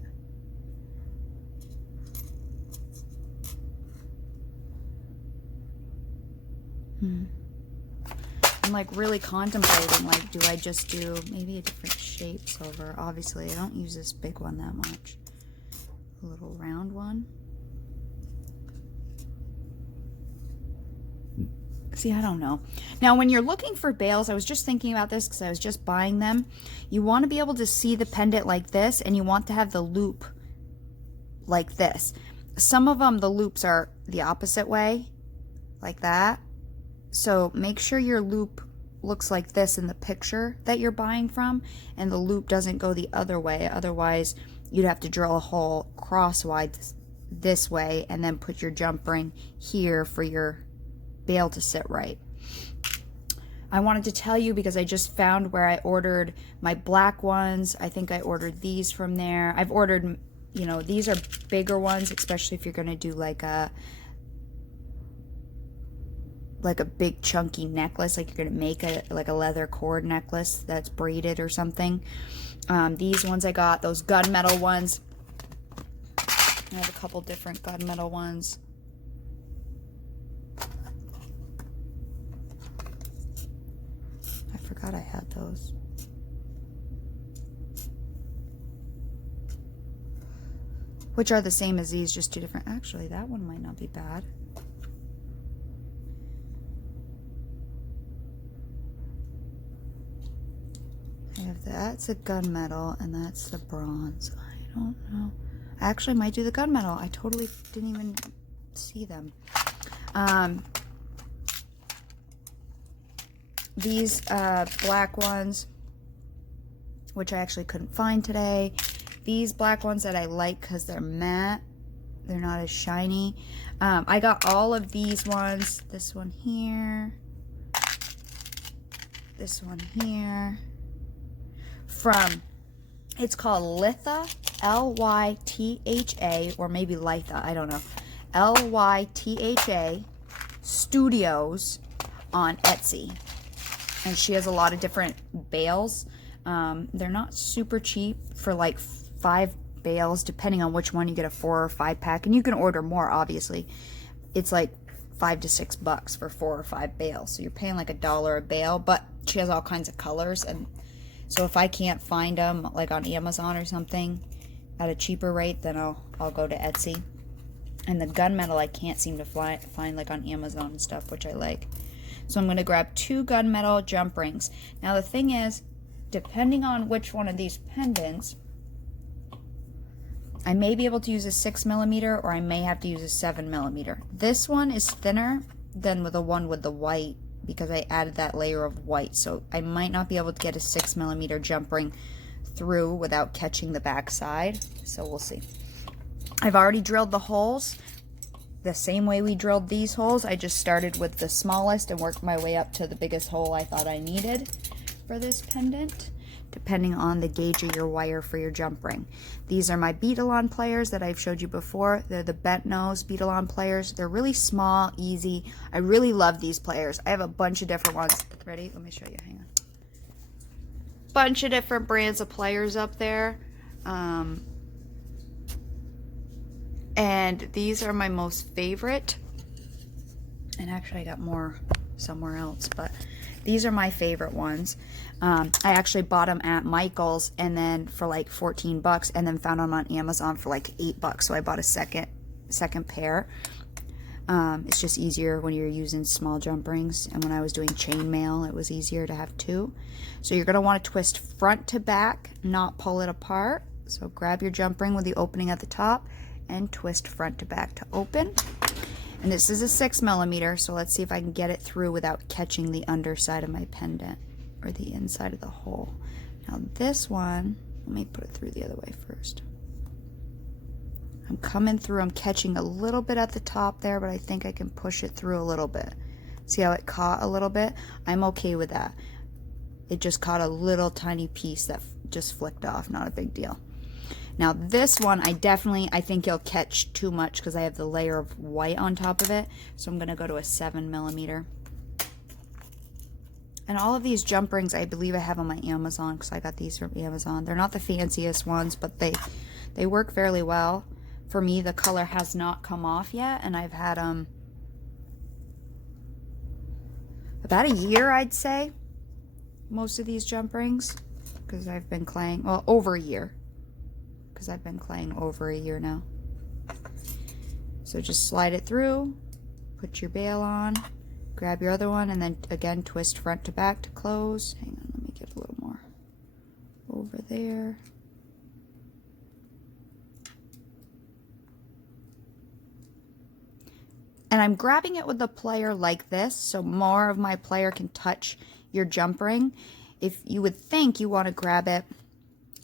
I'm like really contemplating, like, do I just do maybe a different shape silver? Obviously, I don't use this big one that much. A little round one. See, I don't know. Now, when you're looking for bails, I was just thinking about this because I was just buying them. You want to be able to see the pendant like this, and you want to have the loop like this. Some of them, the loops are the opposite way, like that. So make sure your loop looks like this in the picture that you're buying from, and the loop doesn't go the other way. Otherwise, you'd have to drill a hole crosswise this way and then put your jump ring here for your bail to sit right. I wanted to tell you because I just found where I ordered my black ones. I think I ordered these from there. I've ordered, you know, these are bigger ones, especially if you're going to do like a big chunky necklace, like you're going to make a leather cord necklace that's braided or something. These ones I got, those gunmetal ones. I have a couple different gunmetal ones. I forgot I had those. Which are the same as these, just two different. Actually, that one might not be bad. I have that's a gunmetal and that's the bronze. I don't know. I actually might do the gunmetal. I totally didn't even see them. These black ones, which I actually couldn't find today. These black ones that I like because they're matte. They're not as shiny. I got all of these ones. This one here. This one here. From, it's called Litha, L-Y-T-H-A, or maybe Litha, I don't know. L-Y-T-H-A Studios on Etsy. And she has a lot of different bails. They're not super cheap for like 5 bails, depending on which one you get, a 4 or 5 pack. And you can order more, obviously. It's like $5 to $6 for 4 or 5 bails. So you're paying like $1 a bail, but she has all kinds of colors. And so if I can't find them like on Amazon or something at a cheaper rate, then I'll go to Etsy. And the gunmetal I can't seem to find like on Amazon and stuff, which I like. So I'm going to grab 2 gunmetal jump rings. Now the thing is, depending on which one of these pendants, I may be able to use a 6mm or I may have to use a 7mm. This one is thinner than the one with the white because I added that layer of white. So I might not be able to get a 6mm jump ring through without catching the back side. So we'll see. I've already drilled the holes the same way we drilled these holes. I just started with the smallest and worked my way up to the biggest hole I thought I needed for this pendant, depending on the gauge of your wire for your jump ring. These are my beat-along pliers that I've showed you before. They're the bent nose beat-along pliers. They're really small, easy. I really love these pliers. I have a bunch of different ones. Ready? Let me show you. Hang on. Bunch of different brands of pliers up there. And these are my most favorite. And actually I got more somewhere else, but these are my favorite ones. I actually bought them at Michael's and then for like 14 bucks and then found them on Amazon for like 8 bucks. So I bought a second pair. It's just easier when you're using small jump rings. And when I was doing chainmail, it was easier to have 2. So you're going to want to twist front to back, not pull it apart. So grab your jump ring with the opening at the top and twist front to back to open. And this is a 6mm, so let's see if I can get it through without catching the underside of my pendant or the inside of the hole. Now this one, let me put it through the other way first. I'm coming through, I'm catching a little bit at the top there, but I think I can push it through a little bit. See how it caught a little bit? I'm okay with that. It just caught a little tiny piece that just flicked off, not a big deal. Now this one, I think you'll catch too much because I have the layer of white on top of it. So I'm going to go to a 7mm. And all of these jump rings, I believe I have on my Amazon because I got these from Amazon. They're not the fanciest ones, but they work fairly well. For me, the color has not come off yet, and I've had them about a year, I'd say, most of these jump rings, because I've been claying, well, over a year. Because I've been claying over a year now. So just slide it through, put your bail on, grab your other one, and then again twist front to back to close. Hang on, let me get a little more over there. And I'm grabbing it with the plier like this, so more of my plier can touch your jump ring. If you would think you want to grab it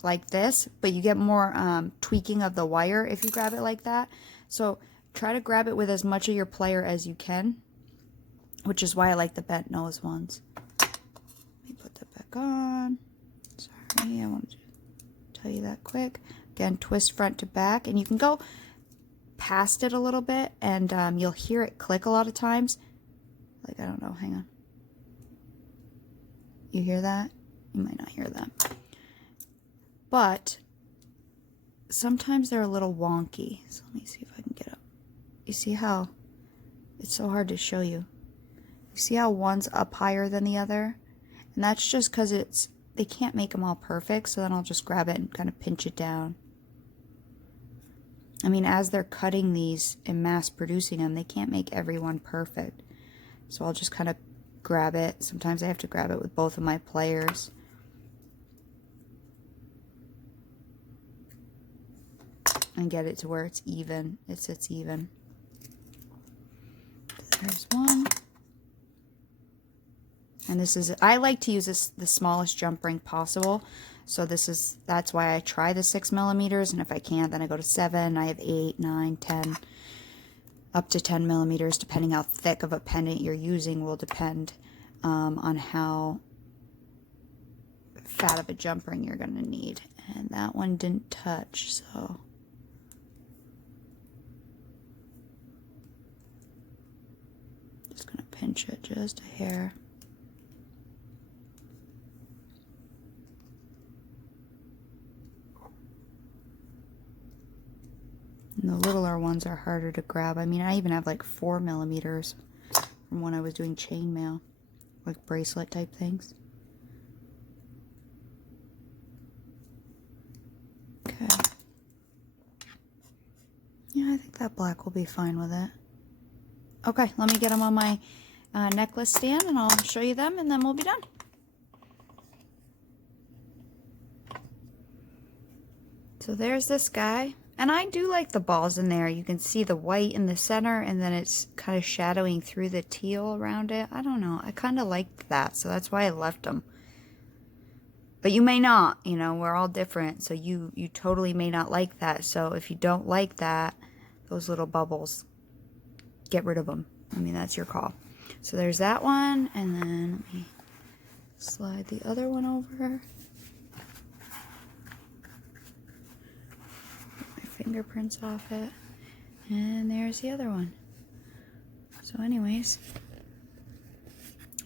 like this, but you get more tweaking of the wire if you grab it like that. So try to grab it with as much of your plier as you can, which is why I like the bent nose ones. Let me put that back on. Sorry, I wanted to tell you that quick. Again, twist front to back, and you can go past it a little bit, and you'll hear it click a lot of times. Like, I don't know, hang on. You hear that? You might not hear that. But sometimes they're a little wonky. So let me see if I can get up. You see how it's so hard to show you. You see how one's up higher than the other? And that's just because they can't make them all perfect. So then I'll just grab it and kind of pinch it down. I mean, as they're cutting these and mass producing them, they can't make every one perfect. So I'll just kind of grab it. Sometimes I have to grab it with both of my pliers. And get it to where it's even. It sits even. There's one. And this is, I like to use the smallest jump ring possible. So that's why I try the 6mm. And if I can't, then I go to 7. I have 8, 9, 10, up to 10mm, depending how thick of a pendant you're using will depend on how fat of a jump ring you're going to need. And that one didn't touch, so. Just going to pinch it just a hair. And the littler ones are harder to grab. I mean, I even have like 4mm from when I was doing chainmail, like bracelet type things. Okay. Yeah, I think that black will be fine with it. Okay, let me get them on my necklace stand, and I'll show you them, and then we'll be done. So there's this guy, and I do like the balls in there. You can see the white in the center, and then it's kind of shadowing through the teal around it. I don't know, I kind of liked that, so that's why I left them. But you may not, you know, we're all different, so you totally may not like that. So if you don't like that, those little bubbles, get rid of them. I mean, that's your call. So there's that one, and then let me slide the other one over. Fingerprints off it, and there's the other one. So anyways,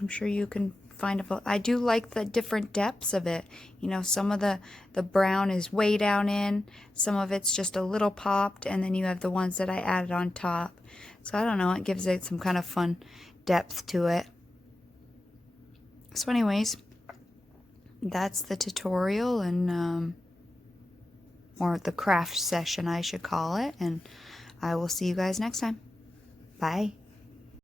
I'm sure you can find a, I do like the different depths of it. You know, some of the brown is way down in, some of it's just a little popped, and then you have the ones that I added on top. So I don't know, it gives it some kind of fun depth to it. So anyways, that's the tutorial, and or the craft session, I should call it, and I will see you guys next time. Bye.